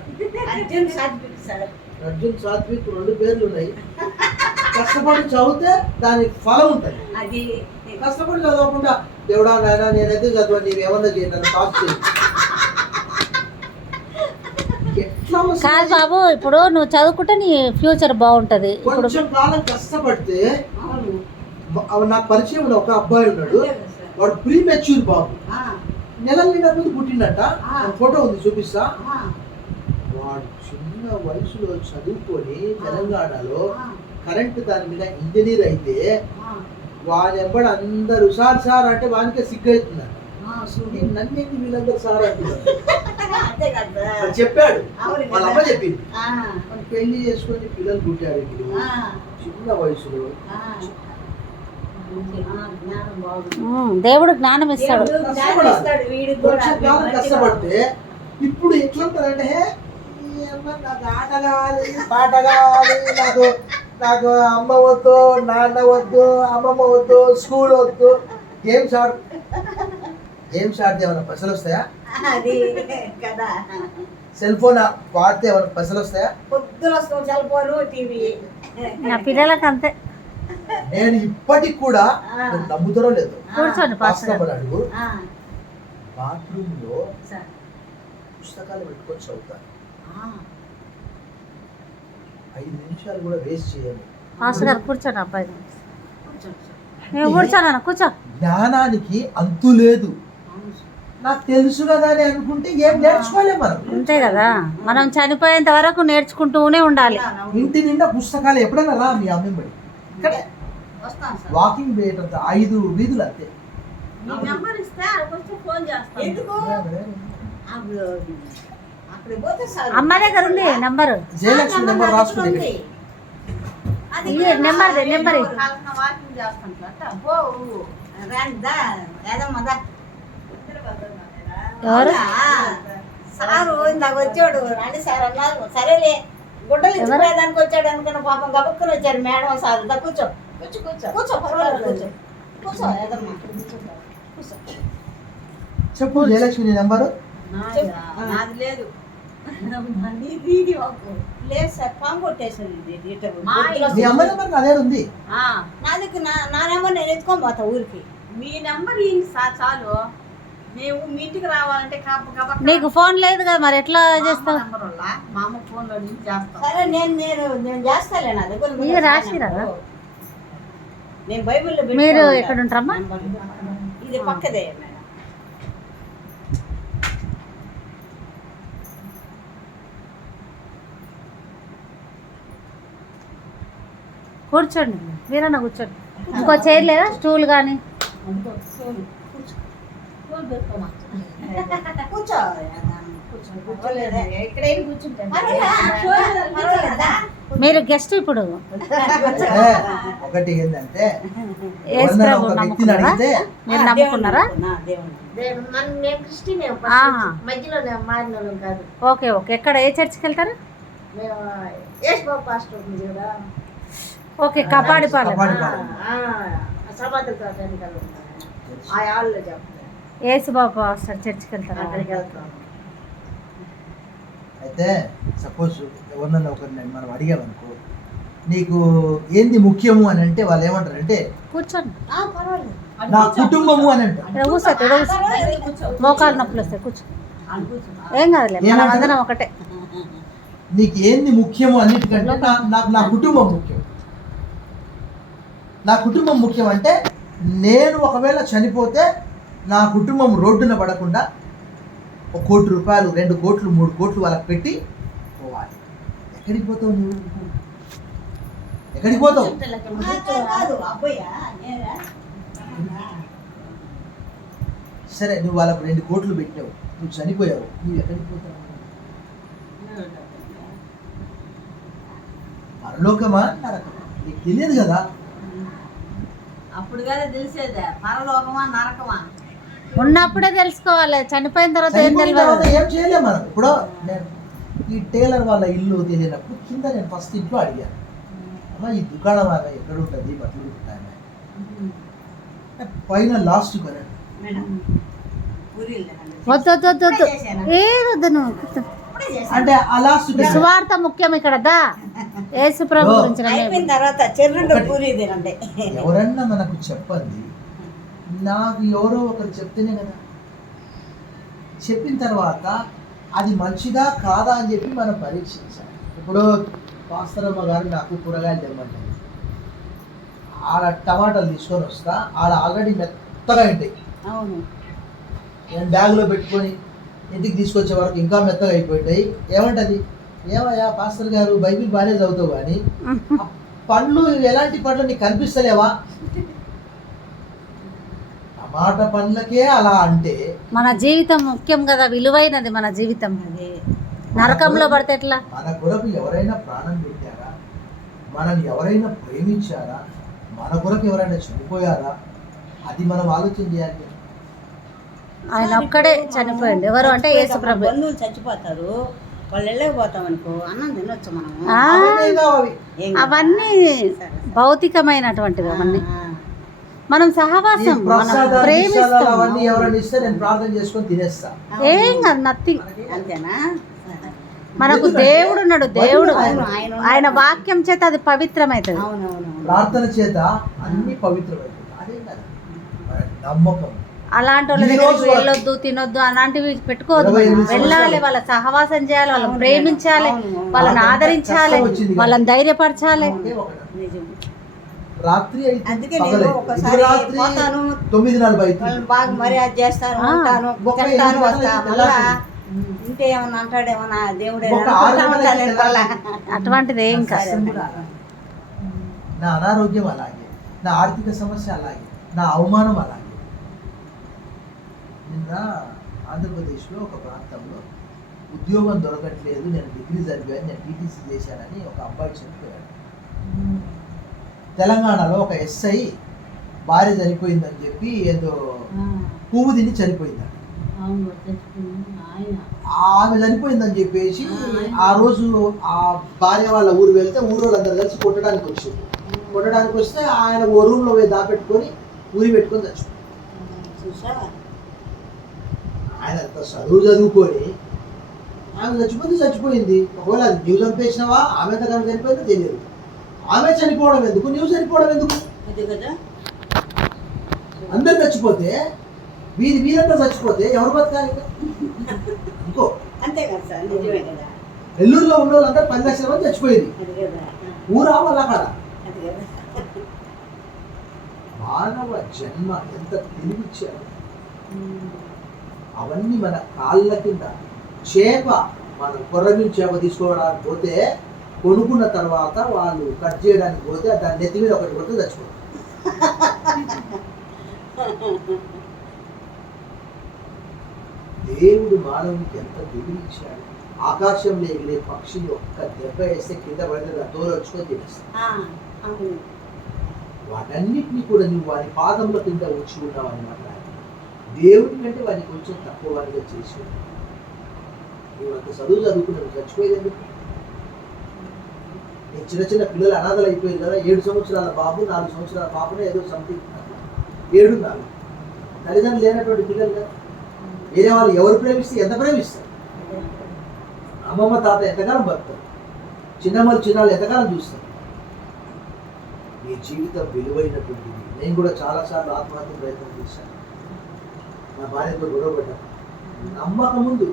అర్జున్ సాత్విక్ 2 పేర్లు ఉన్నాయి. కష్టపడి చదివితే దానికి ఫలం ఉంటుంది. కష్టపడి చదవకుండా దేవుడా నాయన నేనైతే చదవ, నీవేమన్నా చేయాలి పాస్ చేయి. కాదు బాబు, ఇప్పుడు నువ్వు చదువుకుంటే నీ ఫ్యూచర్ బాగుంటది. కొంచెం కాలం కష్టపడితే, నాకు పరిచయం ఉన్న ఒక అబ్బాయి ఉన్నాడు, వాడు ప్రీ మెచ్యూర్ బాబు, నెలల నిండా ముందు పుట్టినట్ట. ఫోటో ఉంది, చూపిస్తా. వాడు చిన్న వయసులో చదువుకొని తెలంగాణలో కరెంట్ దాని మీద ఇంజనీర్ అయితే వాని ఎంబడి అందరు సార్ సార్ అంటే వానికే సిగ్గవుతుందంట. నన్నేంటి వీళ్ళందరూ సార్ అంటున్నారు చెప్పాడు. వాళ్ళ అమ్మ చెప్పింది. పెళ్లి చేసుకొని పిల్లలు పుట్టారు. ఇప్పుడు చిన్న వయసులో దేవుడు జ్ఞానం ఇస్తాడు. కష్టపడితే ఇప్పుడు ఎట్లా ఉంటుందంటే, నాకు ఆట కావాలి, పాట కావాలి, నాకు అమ్మ వద్దు, నాన్న వద్దు, అమ్మమ్మ వద్దు, స్కూల్ వద్దు. గేమ్స్ ఆడితే ఏమైనా పైసలు వస్తాయా? సెల్ ఫోన్ వాడితే ఏమైనా పైసలు వస్తాయా? నా పిల్లలకు అంతే. నేను ఇప్పటికి కూడా నమ్ముతారో లేదు, కూర్చోండి అడుగు బాత్రూమ్ లో పుస్తకాలు పెట్టుకొని చదువుతాను. 5 నిమిషాలు కూడా వేస్ట్ చేయాలి. మాస్టర్ గారు కూర్చోండి, అబ్బాయి కూర్చోనా, కూర్చో. జ్ఞానానికి అంతు లేదు. నాకు తెలుసు కదా అని అనుకుంటే ఏం నేర్చుకోలేము మనం. అంతే కదా, మనం చనిపోయేంత వరకు నేర్చుకుంటూనే ఉండాలి. ఇంటి నిండా పుస్తకాలు. ఎప్పుడైనా రా మీ అమ్మమ్మడి ఇక్కడే వాకింగ్ వేయటంత 5 వీధులు అంతే. అమ్మ దగ్గర ఉంది నెంబరు, జయలక్ష్మి నెంబర్ రాసుకుంటే నెంబర్ ఎవరు సారు ఇందాక వచ్చాడు రాణి సార్ అన్నారు సరేలే గుడ్డలు ఇచ్చిపోయేదానికి వచ్చాడు అనుకున్న పాపం గబక్కుని వచ్చారు మేడం సార్ దా కూర్చో కూర్చో కూర్చో కూర్చో పర్వాలేదు కూర్చో కూర్చో ఏదమ్మా కూర్చో చెప్పు జయలక్ష్మి నీ నెంబరు. నాది లేదు నీది మాకు. లేదు సార్ పాము కొట్టేసింది మా నీ అమ్మ నెంబర్ అదే ఉంది. నా దగ్గర నా నెంబర్ నేను ఎత్తుకొని పోతా ఊరికి. మీ నెంబర్ ఏంటి సార్ చాలు, మేము మీ ఇంటికి రావాలంటే నీకు ఫోన్ లేదు కదా మరి ఎట్లా చేస్తావు? నెంబర్ వల్ల మా అమ్మ ఫోన్లో నుంచి చేస్తాం. సరే నేను చేస్తాలే నా దగ్గర ఉంది. మీరు రాసిరా? నేను బైబిల్లో మీరు ఎక్కడ ఉంటారమ్మా? ఇది పక్కదే మేడం. కూర్చోండి, మీరన్నా కూర్చోండి. ఇంకో చైర్ లేదా, స్టూల్ కానీ? కూర్చో ఇక్కడైనా కూర్చుంటాను. పర్వాలేదా? మీరు గెస్ట్ ఇప్పుడు. ఒకటి ఏంటంటే యేసు ఎవరన్నా ప్రభు ఒక వ్యక్తిని నమ్ముకున్నారా? అడిగితే మీరు నమ్ముకున్నారా? నేను క్రిస్టియన్ ఆహా. మధ్యలో మారిన వాళ్ళం కాదు. Okay okay. ఎక్కడ ఏ చర్చికి వెళ్తారు? మేము యేసు బాబు పాస్టర్ ఉంది కదా, ఓకే, కపాడిపాలెం. కపాడిపాలెం. సమాధుల తోటలో ఆ ఆళ్ళలో చెప్తాను. యేసుబాబు పాస్టర్ చర్చికి వెళ్తారా? అక్కడికి వెళ్తాం. అయితే సపోజ్ ఎవరినన్నా ఒకరిని మనం అడిగామనుకో, నీకు ఏంది ముఖ్యము అని అంటే వాళ్ళు ఏమంటారు అంటే కూర్చోండి. పర్వాలేదు. నా కుటుంబము అని అంటారు. ఇక్కడ కూర్చో, ఇక్కడ కూర్చో. మోకాలు నొప్పులు వస్తాయి, కూర్చో. ఏం కాదులే, మన అందరం ఒకటే. నీకు ఏంది ముఖ్యము అన్నిటికంటే నాకు నా కుటుంబం ముఖ్యం. నా కుటుంబం ముఖ్యం అంటే నేను ఒకవేళ చనిపోతే నా కుటుంబం రోడ్డున పడకుండా 1 కోటి రూపాయలు, 2 కోట్లు, 3 కోట్లు వాళ్ళకి పెట్టి పోవాలి. ఎక్కడికి పోతావు నువ్వు? ఎక్కడికి పోతావు? కాదు అబ్బాయ్యా నేనా? సరే, నువ్వు వాళ్ళకు 2 కోట్లు పెట్టావు, నువ్వు చనిపోయావు, నువ్వు ఎక్కడికి పోతావు? పరలోకమా నరకమా నీకు తెలియదు కదా. అప్పుడు కదా తెలిసేదే పరలోకమా నరకమా. ఉన్నప్పుడే తెలుసుకోవాలి, చనిపోయిన తర్వాత ఏం చనిపోయిన తెలియదు. తర్వాత ఏం చేయలేము మనం. ఇప్పుడు నేను ఈ టైలర్ వాళ్ళ ఇల్లు తెలియనప్పుడు కింద నేను ఫస్ట్ ఇంట్లో అడిగాను, అమ్మ ఈ దుకాణం ఆమె ఎక్కడ ఉంటుంది, బట్టలు ఉంటాయి పైన లాస్ట్ కొనండి. మేడం పూరీలు వద్దు వద్దు వద్దు వద్దు, ఏదొద్దు నువ్వు. అంటే ఆ లాస్ట్ సువార్త ముఖ్యం ఇక్కడ. దా యేసు ప్రభు గురించి అయిపోయిన తర్వాత చెర్రుండు పూరి తినండి. ఎవరన్నా మనకు చెప్పండి, నాకు ఎవరో ఒకరు చెప్తేనే కదా. చెప్పిన తర్వాత అది మంచిదా కాదా అని చెప్పి మనం పరీక్షించాలి. ఇప్పుడు పాస్తరమ్మ గారు నాకు కూరగాయలు తెమ్మంటారు, ఆడ టమాటాలు తీసుకొని వస్తా, ఆడ ఆల్రెడీ మెత్తగా ఉంటాయి. అవును, నేను బ్యాగ్లో పెట్టుకొని ఇంటికి తీసుకొచ్చే వరకు ఇంకా మెత్తగా అయిపోయింటాయి. ఏమంటది, ఏమయ్యా పాస్టర్ గారు బైబిల్ బాగానే చదువుతావు కానీ ఆ పండ్లు ఎలాంటి పండ్లు నీకు కనిపిస్తలేవా? టమాటా పండ్లకే అలా అంటే మన జీవితం ముఖ్యం కదా, విలువైనది మన జీవితం. నరకంలో పడితే ఎట్లా? మన కొరకు ఎవరైనా ప్రాణం పెట్టారా? మనల్ని ఎవరైనా ప్రేమించారా? మన కొరకు ఎవరైనా చనిపోయారా? అది మనం ఆలోచన చేయాలి. ఆయన ఒక్కడే చనిపోయింది. ఎవరు అంటే యేసు ప్రభు. బంధువులు చచ్చిపోతారు, వాళ్ళు వెళ్ళకపోతాం అనుకో, అన్నం తినొచ్చు మనం. అవన్నీ కావాలి. అవన్నీ భౌతికమైనటువంటివి. అవన్నీ మనం సహవాసం, మనం ప్రసాదాలు, ప్రేమిస్తాం. అవన్నీ ఎవరైనా ఇస్తే నేను ప్రార్థన చేసుకొని తినేస్తా. ఏం కాదు, నథింగ్. అంతేనా? మనకు దేవుడు ఉన్నాడు. దేవుడు ఆయన ఆయన వాక్యం చేత అది పవిత్రమవుతుంది. అవునవును. ప్రార్థన చేత అన్ని పవిత్రమైపోతుంది. అదే కదా మన నమ్మకం. అలాంటి వాళ్ళ దగ్గరికి వెళ్ళొద్దు, తినొద్దు అలాంటివి పెట్టుకోవద్దు. మనం వెళ్ళాలి, వాళ్ళ సహవాసం చేయాలి, వాళ్ళని ప్రేమించాలి, వాళ్ళని ఆదరించాలి, వాళ్ళని ధైర్యపరచాలి. ఒకే ఒకటి. నిజం. రాత్రి అయితే అందుకే పగలే. నేను ఒకసారి రాత్రి పోతాను, 9:40 వాళ్ళని బాగా మర్యాద చేస్తాను, ఉంటాను, ఒక తింటాను, 8 వస్తా. గంటలకి మళ్ళా తెల్లారి. ఇంటే ఏమన్నా అంటాడేమన్నా దేవుడే ఒక 6 గంటలకి తెల్లారి. అటువంటిది ఏం కాదు. సస్యం కూడా అలాగే. నా అనారోగ్యం అలాగే, నా ఆర్థిక సమస్య అలాగే, నా అవమానం అలాగే. నిన్న ఆంధ్రప్రదేశ్లో ఒక ప్రాంతంలో ఉద్యోగం దొరకట్లేదు, నేను డిగ్రీ చదివాను, నేను టీటీసీ చేశానని ఒక అబ్బాయి చనిపోయాడు. తెలంగాణలో ఒక ఎస్ఐ భార్య చనిపోయిందని చెప్పి ఏదో పువ్వు తిని చనిపోయిందంట. అవును చచ్చిపోయింది ఆయన. ఆమె చనిపోయిందని చెప్పేసి ఆ రోజు ఆ భార్య వాళ్ళ ఊరు వెళ్తే ఊరు వాళ్ళందరూ కలిసి కొట్టడానికి వచ్చారు. కొట్టడానికి వస్తే ఆయన ఓ రూమ్లో పోయి దాపెట్టుకొని ఊరి పెట్టుకొని చచ్చిపోయాడు. చూసావా ఆయన అంత చదువుకొని ఆమె చచ్చిపోయింది. ఒకవేళ అది నువ్వు చంపేసినావా ఆమె ఎంత కానీ చనిపోయిందో తెలియదు. ఆమె చనిపోవడం ఎందుకు, నువ్వు చనిపోవడం ఎందుకు? అది కదా అందరు చచ్చిపోతే వీరంతా చచ్చిపోతే ఎవరు బతకాలి? ఇంకో అంతే కదా సార్, నిజమే కదా. నెల్లూరులో ఉన్న వాళ్ళందరూ 10 లక్షల మంది చచ్చిపోయింది. అది కదా ఊరా వాళ్ళ కాడ. అది కదా. మానవ జన్మ ఎంత తెలివిచ్చారు. అవన్నీ మన కాళ్ళ కింద. చేప మనం కొర్రమీన చేప తీసుకోవడానికి పోతే కొనుక్కున్న తర్వాత వాళ్ళు కట్ చేయడానికి పోతే దాని నెత్తి మీద ఒకటి కొడితే చచ్చిపోతుంది. దేవుడు మానవునికి ఎంత తెలివిచ్చాడు. ఆకాశంలో ఎగిరే పక్షిని ఒక్క దెబ్బ వేస్తే కింద పడితే దాని తోలు వచ్చుకొని తినేస్తాడు. అవును వాటన్నిటినీ కూడా నువ్వు వారి పాదంలో కింద ఉంచి ఉన్నావు అన్నమాట. దేవుడి కంటే వాడిని కొంచెం తక్కువ వాడిగా చేసి నువ్వు అంత చదువుకున్నావు, చచ్చిపోయేది ఎందుకు? నేను చిన్న పిల్లలు అనాథలు అయిపోయారు కదా. 7 సంవత్సరాల బాబు 4 సంవత్సరాల పాపనే ఏదో సంథింగ్ 7 4 తల్లిదండ్రులు లేనటువంటి పిల్లలు కదా. వేరే వాళ్ళు ఎవరు ప్రేమిస్తే ఎంత ప్రేమిస్తారు? అమ్మమ్మ తాత ఎంతకాలం బతుకుతారు, చిన్నాళ్ళు ఎంతకాలం చూస్తారు. నీ జీవితం విలువైనటువంటిది. నేను కూడా చాలాసార్లు ఆత్మహత్య ప్రయత్నం చేశాను. నా భార్యతో గొడవపడ్డాను. నమ్మక ముందు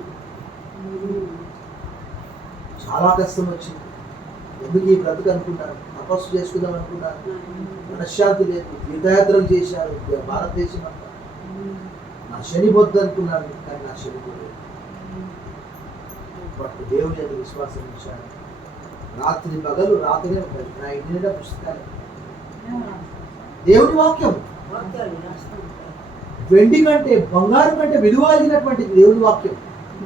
చాలా కష్టం వచ్చింది. ఎందుకు ఈ బ్రతుకు అనుకున్నాను, తపస్సు చేసుకుందాం అనుకున్నాను. మనశ్శాంతి లేదు. తీర్థయాత్రలు చేశాను భారతదేశం అంతా. నా శని బొద్దు అనుకున్నాను, కానీ నా శని పోలేదు. బట్ దేవుని అని విశ్వాసం ఇచ్చాను. రాత్రి పగలు రాత్రినే ఉంటుంది. నా ఇంటి నిండా పుస్తకాలు. దేవుని వాక్యం వెండి కంటే బంగారు కంటే విలువైనటువంటిది దేవుని వాక్యం.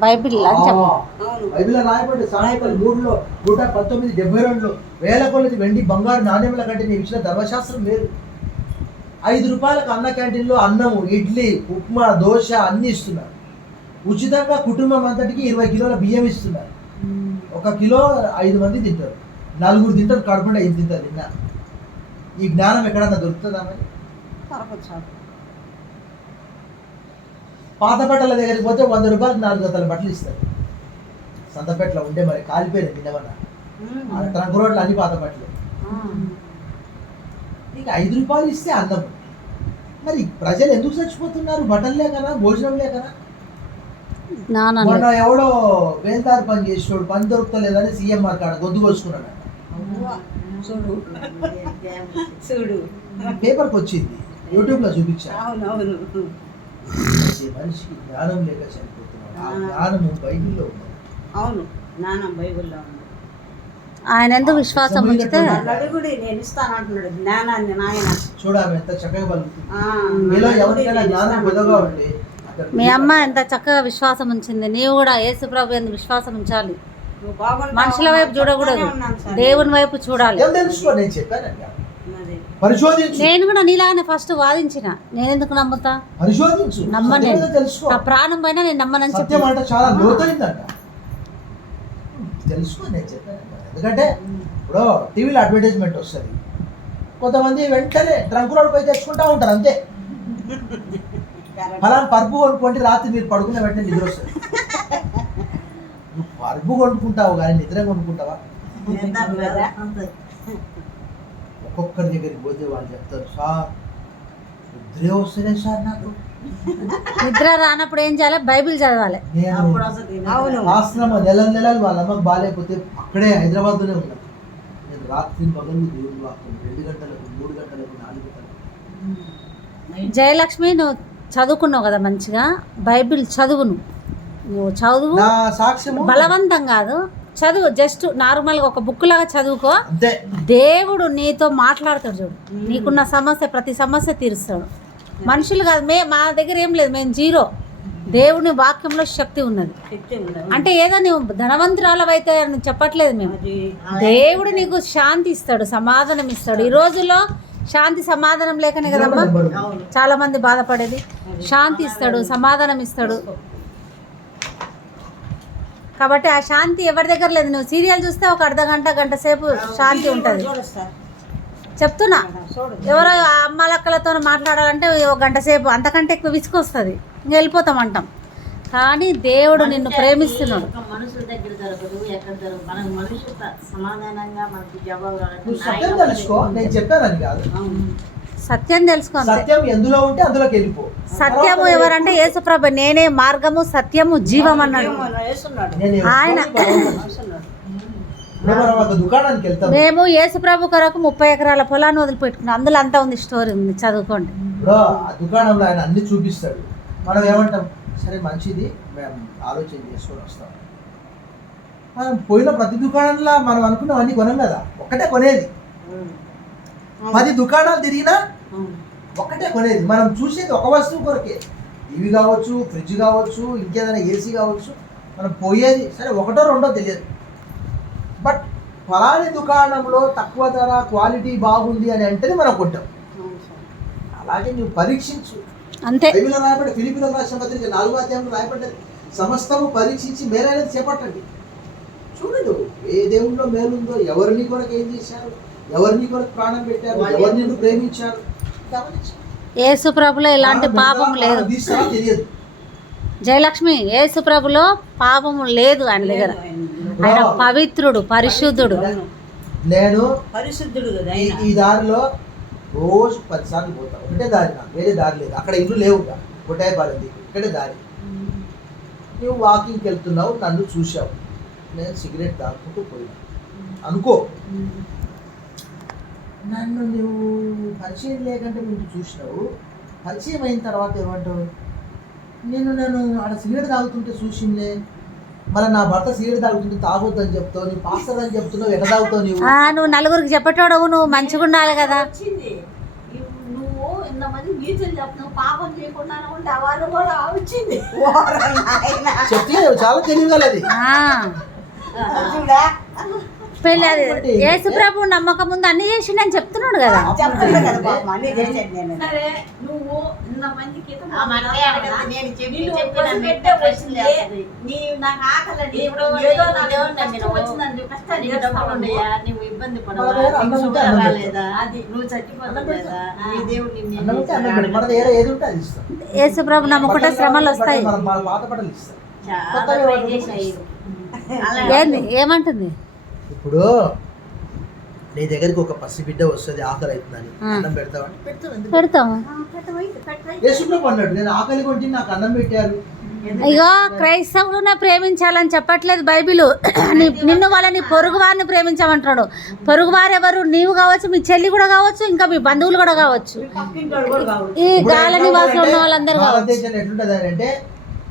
బైబిల్ అని చెప్పు. బైబిల్ రాయబడి సాయంకాలం 3లో 119 వేల కొలది వెండి బంగారు నాణ్యముల కంటే నీ ఇచ్చిన ధర్మశాస్త్రం వేరు. 5 రూపాయలకు అన్న క్యాంటీన్లో అన్నము, ఇడ్లీ, ఉప్మా, దోశ అన్ని ఇస్తున్నారు. ఉచితంగా కుటుంబం అంతటికి 20 కిలోల బియ్యం ఇస్తున్నారు. 1 కిలో 5 మంది తింటారు. 4 తింటారు, కడుపుండా 5 తింటారు. నిన్న ఈ జ్ఞానం ఎక్కడన్నా దొరుకుతుందా మరి? పాత బట్టల దగ్గరికి పోతే 100 రూపాయలకు 4 జతల బట్టలు ఇస్తారు. సంతపేటలో ఉంటే మరి కాలిపోయినాయి నిన్నమన్నా. ట్రంక్ రోడ్లు అన్ని పాత బట్టలు. నీకు 5 రూపాయలు ఇస్తే అన్నం. మరి ప్రజలు ఎందుకు చచ్చిపోతున్నారు? బట్టలు లేకనా, భోజనం లేకనా? మొన్న ఎవడో వేల్దారి పని చేసేవాడు పని దొరుకుతలేదని సీఎంఆర్ కాడ గొంతు కోసుకున్నాడు. చూడు పేపర్కి వచ్చింది, యూట్యూబ్లో చూపించాను. అవునవును. మనిషికి జ్ఞానం లేక చనిపోతున్నాడు. ఆ జ్ఞానము బైబిల్లో ఉంది. అవును జ్ఞానం బైబిల్లో ఉంది. ఆయన ఎందుకు విశ్వాసం ఉంచితే అడుగుడి నేను ఇస్తాను అంటున్నాడు జ్ఞానాన్ని నాయన. చూడాలి ఎంత చక్కగా పలుకుతుంది. మీలో ఎవరికైనా జ్ఞానం పెద్దగా ఉంటే మీ అమ్మ ఎంత చక్కగా విశ్వాసం ఉంచింది. నీవు కూడా యేసు ప్రభు ఎందుకు విశ్వాసం ఉంచాలి. మనుషుల వైపు చూడకూడదు, దేవుని వైపు చూడాలి. తెలుసుకో, నేను చెప్పానండి. పరిశోధించు. నేను కూడా నీలాగానే ఫస్ట్ వాదించిన. నేను ఎందుకు నమ్ముతా? పరిశోధించు, నమ్మను. తెలుసుకో. నా ప్రాణం పైన నేను నమ్మనని చెప్పి సత్యం అంటే చాలా లోతైందంట. తెలుసుకో, నేను చెప్పానంట. ఎందుకంటే ఇప్పుడు టీవీలో అడ్వర్టైజ్మెంట్ వస్తుంది, కొంతమంది వెంటనే ట్రంక్ రోడ్ పోయి తెచ్చుకుంటా ఉంటారు అంతే. ఫలానా పరుపు కొనుక్కోండి, రాత్రి మీరు పడుకునే వెంటనే నిద్ర వస్తుంది. నువ్వు పరుపు కొనుక్కుంటావు కానీ నిద్ర కొనుక్కుంటావా? ఒక్కొక్కరి దగ్గరికి పోతే వాళ్ళు చెప్తారు, సార్ నిద్రే వస్తలే సార్ నాకు. నిద్ర రానప్పుడు ఏం చేయాలి? బైబిల్ చదవాలి. ఆశ్రమ నెలలు వాళ్ళ అమ్మకి బాగాలేకపోతే అక్కడే హైదరాబాద్లోనే ఉన్నాను. నేను రాత్రి పగలు దేవుని వాక్యం 2 గంటలకు 3 గంటలకు 4 గంటలకు. జయలక్ష్మి, నువ్వు చదువుకున్నావు కదా మంచిగా, బైబిల్ చదువును. నువ్వు చదువు, నా సాక్ష్యము బలవంతం కాదు, చదువు. జస్ట్ నార్మల్గా ఒక బుక్ లాగా చదువుకో. అంతే. దేవుడు నీతో మాట్లాడతాడు. చూడు, నీకున్న సమస్య ప్రతి సమస్య తీరుస్తాడు. మనుషులు కాదు. మా దగ్గర ఏం లేదు, మేము జీరో. దేవుని వాక్యంలో శక్తి ఉన్నది. అంటే ఏదో నువ్వు ధనవంతురాలవైతే అని చెప్పట్లేదు మేము. దేవుడు నీకు శాంతి ఇస్తాడు, సమాధానం ఇస్తాడు. ఈ రోజుల్లో శాంతి సమాధానం లేకనే కదమ్మా చాలా మంది బాధపడేది. శాంతి ఇస్తాడు, సమాధానం ఇస్తాడు. కాబట్టి ఆ శాంతి ఎవరి దగ్గర లేదు. నువ్వు సీరియల్ చూస్తే ఒక అర్ధ గంట గంట సేపు శాంతి ఉంటుంది. చూడు సార్, చెప్తున్నా, చూడు. ఎవరో అమ్మలక్కలతో మాట్లాడాలంటే ఒక గంట సేపు, అంతకంటే ఎక్కువ విసుకొస్తుంది, ఇంక వెళ్ళిపోతామంటాం. కానీ దేవుడు నిన్ను ప్రేమిస్తున్నాడు. ఒక మనుషుల దగ్గర దొరకదు, ఎక్కడ దొరకదు. మనకు మనుషులు సమాధానంగా మనకు జవాబు నువ్వు సత్యం తెలుసుకో, నేను చెప్పానని కాదు, సత్యం తెలుసుకో అంతే. సత్యం ఎందులో ఉంటే అందులోకి వెళ్ళిపో. సత్యము ఎవరంటే యేసుప్రభు, నేనే మార్గము సత్యము జీవం అన్నాడు వేస్తున్నాడు, నేను ఆయన. వేస్తున్నాడు. ఇప్పుడు మనం ఒక దుకాణానికి వెళ్తాం. మేము యేసుప్రభు కొరకు 30 ఎకరాల పొలాన్ని వదిలిపెట్టుకున్నాం. అందులో అంతా ఉంది, స్టోరీ ఉంది, చదువుకోండి. ఇప్పుడు ఆ దుకాణంలో ఆయన అన్ని చూపిస్తాడు. మనం ఏమంటాం, సరే మంచిది, మేము ఆలోచన చేసుకొని వస్తాం. మనం పోయిన ప్రతి దుకాణంలో మనం అనుకున్నవన్నీ కొనం కదా, ఒక్కటే కొనేది. 10 దుకాణాలు తిరిగినా ఒక్కటే కొనేది. మనం చూసేది ఒక వస్తువు కొరకే, టీవీ కావచ్చు, ఫ్రిడ్జ్ కావచ్చు, ఇంకేదైనా ఏసీ కావచ్చు. మనం పోయేది సరే ఒకటో రెండో తెలియదు, బట్ ఫలాని దుకాణంలో తక్కువ ధర, క్వాలిటీ బాగుంది అని అంటేనే మనం కొంటాం. అలాగే నువ్వు పరీక్షించు. అంతే. బైబిల్లో రాయబడి, ఫిలిప్పీయులకు రాసిన పత్రిక 4వ అధ్యాయంలో రాయబడ్డది, సమస్తము పరీక్షించి మేలైనది చేపట్టండి. చూడదు ఏ దేవుల్లో మేలుందో, ఎవరిని కొరకు ఏం చేశారు, ఎవరిని కొరకు ప్రాణం పెట్టారు, ఎవరిని నిన్ను ప్రేమించారు గమనించు. యేసుప్రభులో ఎలాంటి పాపం లేదు. తీస్తారో తెలియదు. జయలక్ష్మి, యేసుప్రభులో పాపము లేదు ఆయన దగ్గర. ఆయన పవిత్రుడు, పరిశుద్ధుడు. నేను పరిశుద్ధుడు కదా ఈ ఆయన. ఈ దారిలో రోజు 10 సార్లు పోతా. ఒకటే దారి, నాకు వేరే దారి లేదు. అక్కడ ఇల్లు లేవు, ఒకటే పారింది, ఇక్కడే దారి. నువ్వు వాకింగ్కి వెళ్తున్నావు, నన్ను చూసావు, నేను సిగరెట్ తాగుకుంటూ పోయినా అనుకో. నన్ను నువ్వు పరిచయం లేకంటే ముందు చూసినావు, పరిచయం అయిన తర్వాత ఏమంటావు, నేను ఆడ సిగరెట్ తాగుతుంటే చూసిందే, మరి నా భర్త సిగరెట్ తాగుతుంటే తాగొద్దని చెప్తావు, నీ పాస్టర్ అని చెప్తున్నావు, ఎట్లా తాగుతావు నీవు? నువ్వు నలుగురికి చెప్పేటోడవు, నువ్వు మంచిగా ఉండాలి కదా. వచ్చింది. నువ్వు ఇంతమంది నీతులు చెప్తున్నావు, పాపం చేయకుండా ఉంటే వాళ్ళు కూడా వచ్చింది. చెప్తే చాలా తెలియగలది. చూడా, పెళ్ళి అది యేసుప్రభు నమ్మకం ముందు అన్ని చేసిండని చెప్తున్నాడు కదా. చెప్తున్నా కదా పాపం, అన్నీ చేశాను నేను. సరే, నువ్వు ఇంతమందికి నాకు ఆకలి, ఏదో నాకు కష్టం వచ్చిందని కష్టాన్ని నువ్వు ఇబ్బంది పడలేదా, అది నువ్వు చచ్చిపోలేదా, నీ దేవుడు అన్నం ఉంటే అన్నం పెట్టు, మనది ఏది ఉంటే అది ఇస్తాం. యేసుప్రభు నమ్ముకుంటే శ్రమలు వస్తాయి. మనం పాత బట్టలు ఇస్తాం. చాలా ట్రై చేశాయి. ఏంది ఏమంటుంది? ఇప్పుడు నీ దగ్గరికి ఒక పసిబిడ్డ వస్తుంది, ఆకలి అవుతుందని, అన్నం పెడతావని పెడతాము. యేసుప్రభు అన్నాడు, నేను ఆకలి కొంటే నాకు అన్నం పెట్టారు. ఇగో క్రైస్తవులునే ప్రేమించాలని చెప్పట్లేదు బైబిల్. నిన్ను వాళ్ళని పొరుగు వారిని ప్రేమించమంటున్నాడు. పొరుగు వారు ఎవరు? నీవు కావచ్చు, మీ చెల్లి కూడా కావచ్చు, ఇంకా మీ బంధువులు కూడా కావచ్చు, ఈ గాల నివాసులు ఉన్న వాళ్ళందరూ కావచ్చు. భారతదేశంలో ఎట్లుంటది అని అంటే,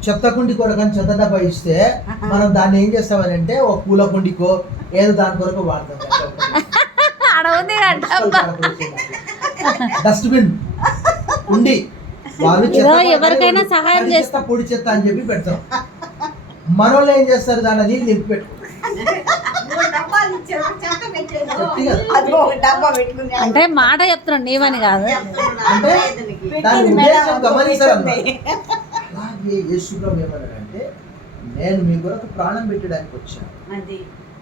చెత్త కుండి కొరకని చెత్త డబ్బా ఇస్తే మనం దాన్ని ఏం చేస్తామని అంటే, ఒక పూల కుండికో ఏదో దాని కొరకు వాడతాం. ఆడ ఉంది డస్ట్బిన్ కుండి, వాళ్ళు ఇదో ఎవరికైనా సహాయం చేస్తా, పొడి చెత్త అని చెప్పి పెడతాం. మనోళ్ళు ఏం చేస్తారు, దాన్ని నీళ్ళు నింపి పెట్టుకుంటారు. అది ఒక డబ్బా పెట్టుకుని అంటే మాట చెప్తున్నాడు, నీవని కాదు. అంటే దాని ఉద్దేశం గమనిస్తారు. అలాగే యేసుప్రభు ఏమన్నాడంటే, నేను మీ కొరకు ప్రాణం పెట్టడానికి వచ్చాను. అది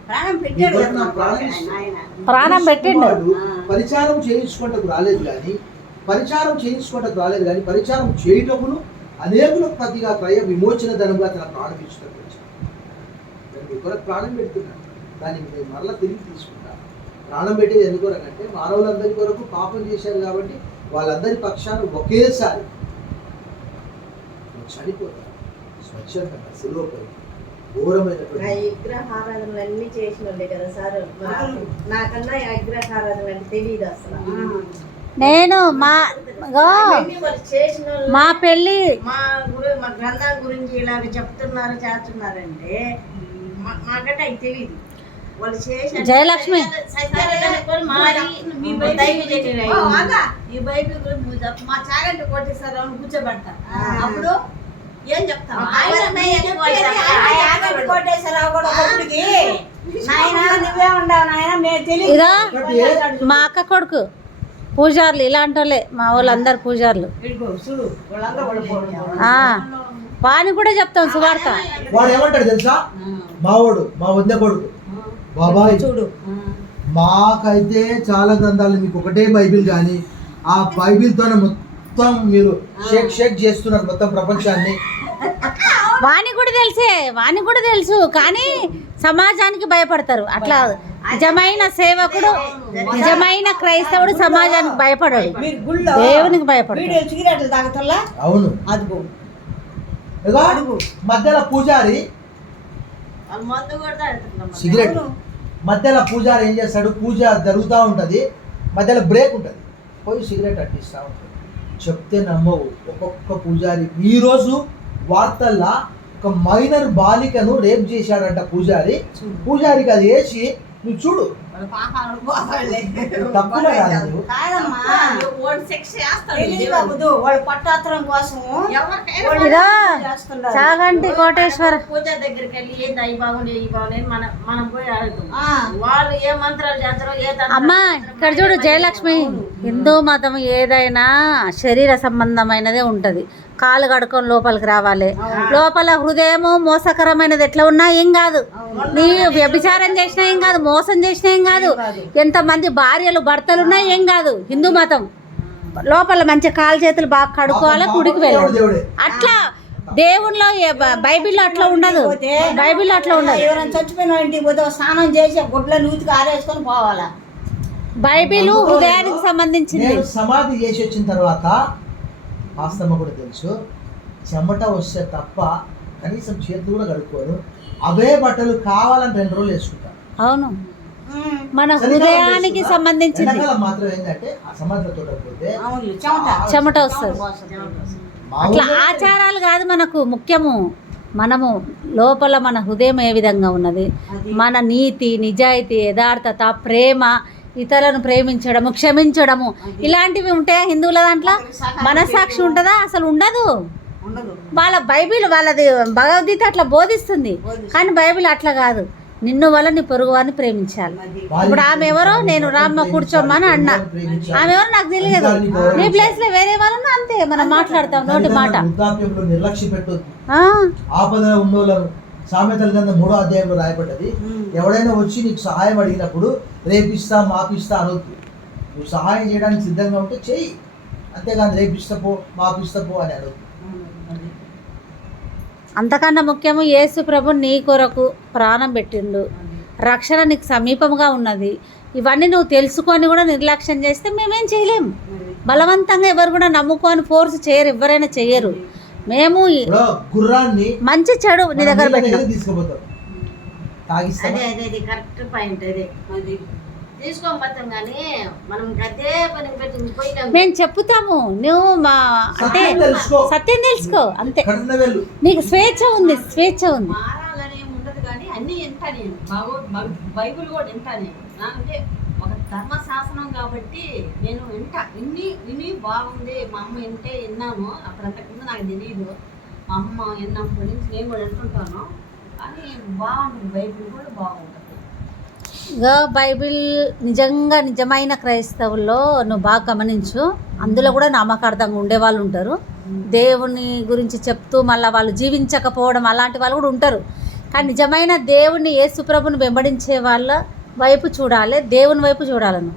ప్రాణం పెట్టాడు కదా నా ప్రాణం ఆయన. ఇస్తాను. ప్రాణం పెట్టిండు. పరిచారం చేయించుకుంటకు రాలేదు కానీ, పరిచారం చేయుటకును అనేకులకు ప్రతిగా క్రయ విమోచన ధనంగా తన ప్రాణం ఇచ్చినట్టు వచ్చాను. నేను మీ కొరకు ప్రాణం పెడుతున్నాను, దాన్ని మీరు మరలా తిరిగి తీసుకుంటాను. ప్రాణం పెట్టేది ఎందుకొరకంటే, మానవులందరి కొరకు పాపం చేశారు కాబట్టి వాళ్ళందరి పక్షాన ఒకేసారి చనిపోతారు. స్వచ్ఛందంగా సిలువపై ఘోరమైనటువంటి విగ్రహారాధనలు అన్ని చేసిన వాళ్ళే కదా సార్. నాకన్నా ఈ విగ్రహారాధనలు అంటే తెలియదు అసలు. నేను మా అవన్నీ వాళ్ళు చేసిన వాళ్ళు మా పెళ్ళి మా గ్రంథాల గురించి ఇలాగ చెప్తున్నారు చేస్తున్నారంటే మాకంటే అవి తెలియదు. వాళ్ళు చేసిన జయలక్ష్మి ఈ బైబిల్ గురించి నువ్వు చెప్పు. మా చాగంటి కోటేశ్వర రావుని కూర్చోబెడతా, అప్పుడు ఏం చెప్తావు? కోటేశ్వరరావు కూడా ఒకటికి, నాయనా నువ్వే ఉండవు నాయన, మేము తెలియదు. ఇదో మా అక్క కొడుకు పూజారులు, ఇలాంటి వాళ్ళే మా వాళ్ళందరు పూజారులు. చూడు వాళ్ళందరూ కూడా ఆ, వాని కూడా చెప్తాం సువార్త. వాడు ఏమంటాడు తెలుసా, మావాడు మా వద్ద కొడుకు, బాబాయ్ చూడు మాకైతే చాలా గ్రంథాలు, మీకు ఒకటే బైబిల్, కానీ ఆ బైబిల్తోనే మొత్తం మీరు షేక్ చేస్తున్నారు మొత్తం ప్రపంచాన్ని. వాని కూడా తెలుసు కానీ సమాజానికి భయపడతారు. అట్లా నిజమైన సేవకుడు, నిజమైన క్రైస్తవుడు సమాజానికి భయపడాడు, మీరు గుళ్ళో దేవునికి భయపడతాడు. వీడియో సిగరెట్లు తాగుతుల్లా అవును. అదిగో ఇదిగో మధ్యలో పూజారి వాళ్ళు మందు కూడా తాగుతున్నారు. సిగరెట్, మధ్యలో పూజారి ఏం చేస్తాడు, పూజ జరుగుతూ ఉంటుంది, మధ్యలో బ్రేక్ ఉంటుంది, పోయి సిగరెట్ అంటిస్తూ ఉంటుంది. చెప్తే నమ్మవు, ఒక్కొక్క పూజారి. ఈరోజు వార్తల్లో ఒక మైనర్ బాలికను రేప్ చేశాడంట పూజారి. పూజారికి అది వేసి నువ్వు చూడు, వాళ్ళ పాపాలు పోవాలే. తప్పులే కాదు నువ్వు. కాదమ్మా వాడు శిక్ష చేస్తాడు. తెలియదు బాబుదు వాళ్ళు పట్టాత్రం కోసం ఎవరికైనా వాళ్ళు ఇదో చేస్తున్నారు. చాగంటి కోటేశ్వర పూజ దగ్గరికి వెళ్ళి ఏ దై బాగుండే ఈ బాగుండే మనం పోయి అడుగుతాం. ఆ, వాళ్ళు ఏ మంత్రాలు చేస్తారో ఏ తంత్రాలు అమ్మా చేస్తారో ఇక్కడ చూడు జయలక్ష్మి, హిందూ మతం ఏదైనా శరీర సంబంధమైనదే ఉంటది. కాలు కడుక్కొని లోపలికి రావాలి, లోపల హృదయము మోసకరమైనది ఎట్లా ఉన్నా ఏం కాదు, నీ వ్యభిచారం చేసినా ఏం కాదు, మోసం చేసినా ఏం కాదు, ఎంతమంది భార్యలు భర్తలు ఉన్నా ఏం కాదు. హిందూ మతం లోపల మంచి కాలు చేతులు బాగా కడుక్కోవాలి, గుడికి వెళ్ళాలి. దేవుడే. అట్లా దేవుళ్ళో బైబిల్లో అట్లా ఉండదు, బైబిల్లో అట్లా ఉండదు. ఎవరైనా చచ్చిపోయిన వాళ్ళ ఇంటికి పోతే స్నానం చేసి గుడ్ల నూతికి ఆరేసుకొని పోవాలా. బైబిల్ హృదయానికి సంబంధించింది. నేను సమాధి చేసి వచ్చిన తర్వాత వాస్తవం కూడా తెలుసు, చెమట వస్తే తప్ప కనీసం చేతులు కూడా కడుక్కోను, అవే బట్టలు కావాలని 2 రోజులు వేసుకుంటాను. అవును, మన హృదయానికి సంబంధించింది. ఎండాకాలం మాత్రం ఏంటంటే ఆ సమాధితో పోతే అవును చెమట వస్తుంది. అట్లా ఆచారాలు కాదు మనకు ముఖ్యము, మనము లోపల మన హృదయం ఏ విధంగా ఉన్నది, మన నీతి నిజాయితీ యథార్థత ప్రేమ, ఇతరులను ప్రేమించడము క్షమించడము, ఇలాంటివి ఉంటాయా హిందువుల దాంట్లో? మనసాక్షి ఉంటుందా? అసలు ఉండదు. ఉండదు. వాళ్ళ బైబిల్ వాళ్ళది భగవద్గీత అట్లా బోధిస్తుంది, కానీ బైబిల్ అట్లా కాదు. నిన్ను వల్ల నీ పొరుగు వారిని ప్రేమించాలి. ఇప్పుడు ఆమె ఎవరో, నేను రామ్మ కూర్చోమ్మని అన్నా, ఆమె ఎవరో నాకు తెలియదు, నీ ప్లేస్ లో వేరే వాళ్ళు అంతే మనం మాట్లాడతాం నోటి మాట. వృద్ధాప్యంలో నిర్లక్ష్య పెట్టొద్దు, ఆ, ఆపదలో ఉన్నోళ్ళను. సామెతల గ్రంథం 3వ అధ్యాయంలో రాయబడ్డది, ఎవడైనా వచ్చి నీకు సహాయం అడిగినప్పుడు రేపిస్తా మాపిస్తా అనొద్దు. నువ్వు సహాయం చేయడానికి సిద్ధంగా ఉంటే చెయ్యి, అంతేగాని రేపిస్తా పో మాపిస్తా పో అని అనొద్దు. అంతకన్నా ముఖ్యము యేసు ప్రభు నీ కొరకు ప్రాణం పెట్టిండు, రక్షణ నీకు సమీపంగా ఉన్నది. ఇవన్నీ నువ్వు తెలుసుకొని కూడా నిర్లక్ష్యం చేస్తే మేమేం చేయలేము. బలవంతంగా ఎవరు కూడా నమ్ముకొని ఫోర్స్ చేయరు, ఎవరైనా చెయ్యరు. మేము ఇప్పుడు గుర్రాన్ని మంచి చెడు నీ దగ్గర పెట్టినాం. తీసుకుపోతారు, తాగిస్తాం. అదే కరెక్ట్ పాయింట్. అదే అది తీసుకోకపోతాం కానీ మనం అదే పని పెట్టి పోయినాం. మేము చెప్తాము, నువ్వు మా అంటే సత్యం తెలుసుకో అంతే. నీకు స్వేచ్ఛ ఉంది, స్వేచ్ఛ ఉంది. మారాలని ఏమి ఉండదు కానీ అన్నీ వింటా నేను. బైబుల్ కూడా వింటా నేను. అంటే ఒక ధర్మశాసనం కాబట్టి నేను విని బాగుంది. మా అమ్మ వింటే విన్నాను, అప్పుడు అంతకుముందు నాకు తెలియదు. మా అమ్మ విన్నప్పటి నుంచి నేను కూడా వింటుంటాను. కానీ బాగుంటుంది, బైబుల్ కూడా బాగుంటుంది. ఇక బైబిల్ నిజంగా నిజమైన క్రైస్తవుల్లో నువ్వు బాగా గమనించు, అందులో కూడా నమ్మకార్థంగా ఉండేవాళ్ళు ఉంటారు. దేవుని గురించి చెప్తూ మళ్ళీ వాళ్ళు జీవించకపోవడం అలాంటి వాళ్ళు కూడా ఉంటారు. కానీ నిజమైన దేవుని యేసుప్రభుని వెంబడించే వాళ్ళ వైపు చూడాలి, దేవుని వైపు చూడాలను.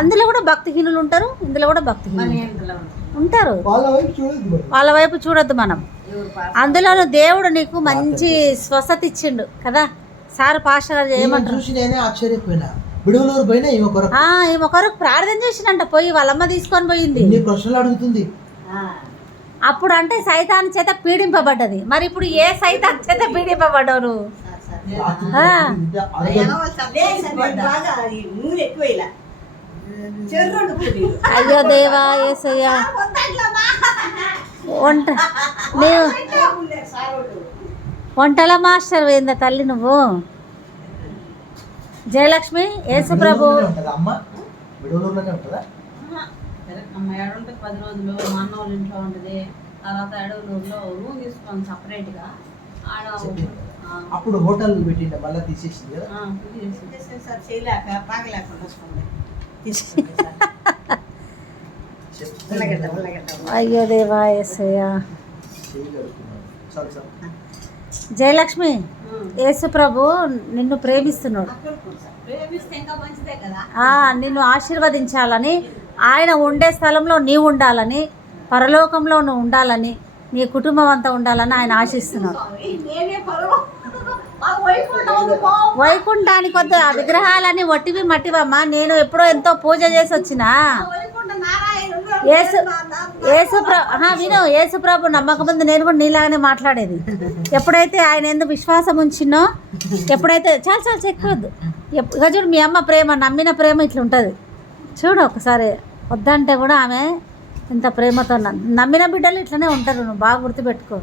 అందులో కూడా భక్తిహీనులు ఉంటారు, ఇందులో కూడా భక్తిహీనులు ఉంటారు. వాళ్ళ వైపు చూడొద్దు మనం. అందులోనూ దేవుడు నీకు మంచి స్వస్థత ఇచ్చిండు కదా. సార్ పాస్టర్ గారు ఏమంటారు, చూసి నేనే ఆశ్చర్యపోయినా. బిడుగులూరు పోయినా ఈమె ఒకరికి ప్రార్థన చేసినంట, పోయి వాళ్ళమ్మ తీసుకొని పోయింది. ప్రశ్నలు అడుగుతుంది. అప్పుడు అంటే సైతాన్ చేత పీడింపబడ్డది. మరి ఇప్పుడు ఏ సైతాన్ చేత పీడింపబడ్డావు నువ్వు? బాగా నూనె ఎక్కువ ఇలా చెర్రండు పూరీలు. అయ్యో దేవా యేసయ్యా, వంట నీవు వంటల మాస్టర్ వేందా తల్లి నువ్వు? జయలక్ష్మి యేసుప్రభు అమ్మ బిడుగులూరులోనే ఉంటుందా? అమ్మ ఏడుంటుంది 10 రోజులు మా అన్న వాళ్ళ ఇంట్లో ఉంటుంది. తర్వాత ఏడవలూరులో రూమ్ తీసుకున్నాం సపరేట్గా. ఆడ అప్పుడు హోటల్ పెట్టిండే మళ్ళీ తీసేసింది కదా. సార్ చేయలేక తాగలేకుండా వస్తుంది. అయ్యో దేవా యేసయ్యా. చేయగలుగుతున్నాను. చాలు చాలు. జయలక్ష్మి, యేసు ప్రభు నిన్ను ప్రేమిస్తున్నాడు. ప్రేమిస్తే ఇంకా మంచిదే కదా. నిన్ను ఆశీర్వదించాలని, ఆయన ఉండే స్థలంలో నీవు ఉండాలని, పరలోకంలో నువ్వు ఉండాలని, నీ కుటుంబం అంతా ఉండాలని ఆయన ఆశిస్తున్నాడు. నేనే పరలో మాకు వైకుంఠం ఉంది, పో. వైకుంఠానికి వద్దు, ఆ విగ్రహాలన్నీ వట్టివి మట్టివమ్మా. నేను ఎప్పుడో ఎంతో పూజ చేసి వచ్చినా. వైకుంఠం నారాయణుడు విను, యేసు ప్రభు నమ్మక ముందు నేను కూడా నీలాగానే మాట్లాడేది. ఎప్పుడైతే ఆయన ఎందుకు విశ్వాసం ఉంచినో, ఎప్పుడైతే చాలు చాలు చెక్కవద్దు. ఇక చూడు మీ అమ్మ ప్రేమ, నమ్మిన ప్రేమ ఇట్లుంటుంది చూడు. ఒకసారి వద్దంటే కూడా ఆమె ఇంత ప్రేమతో నమ్మిన బిడ్డలు ఇట్లనే ఉంటారు. నువ్వు బాగా గుర్తుపెట్టుకో.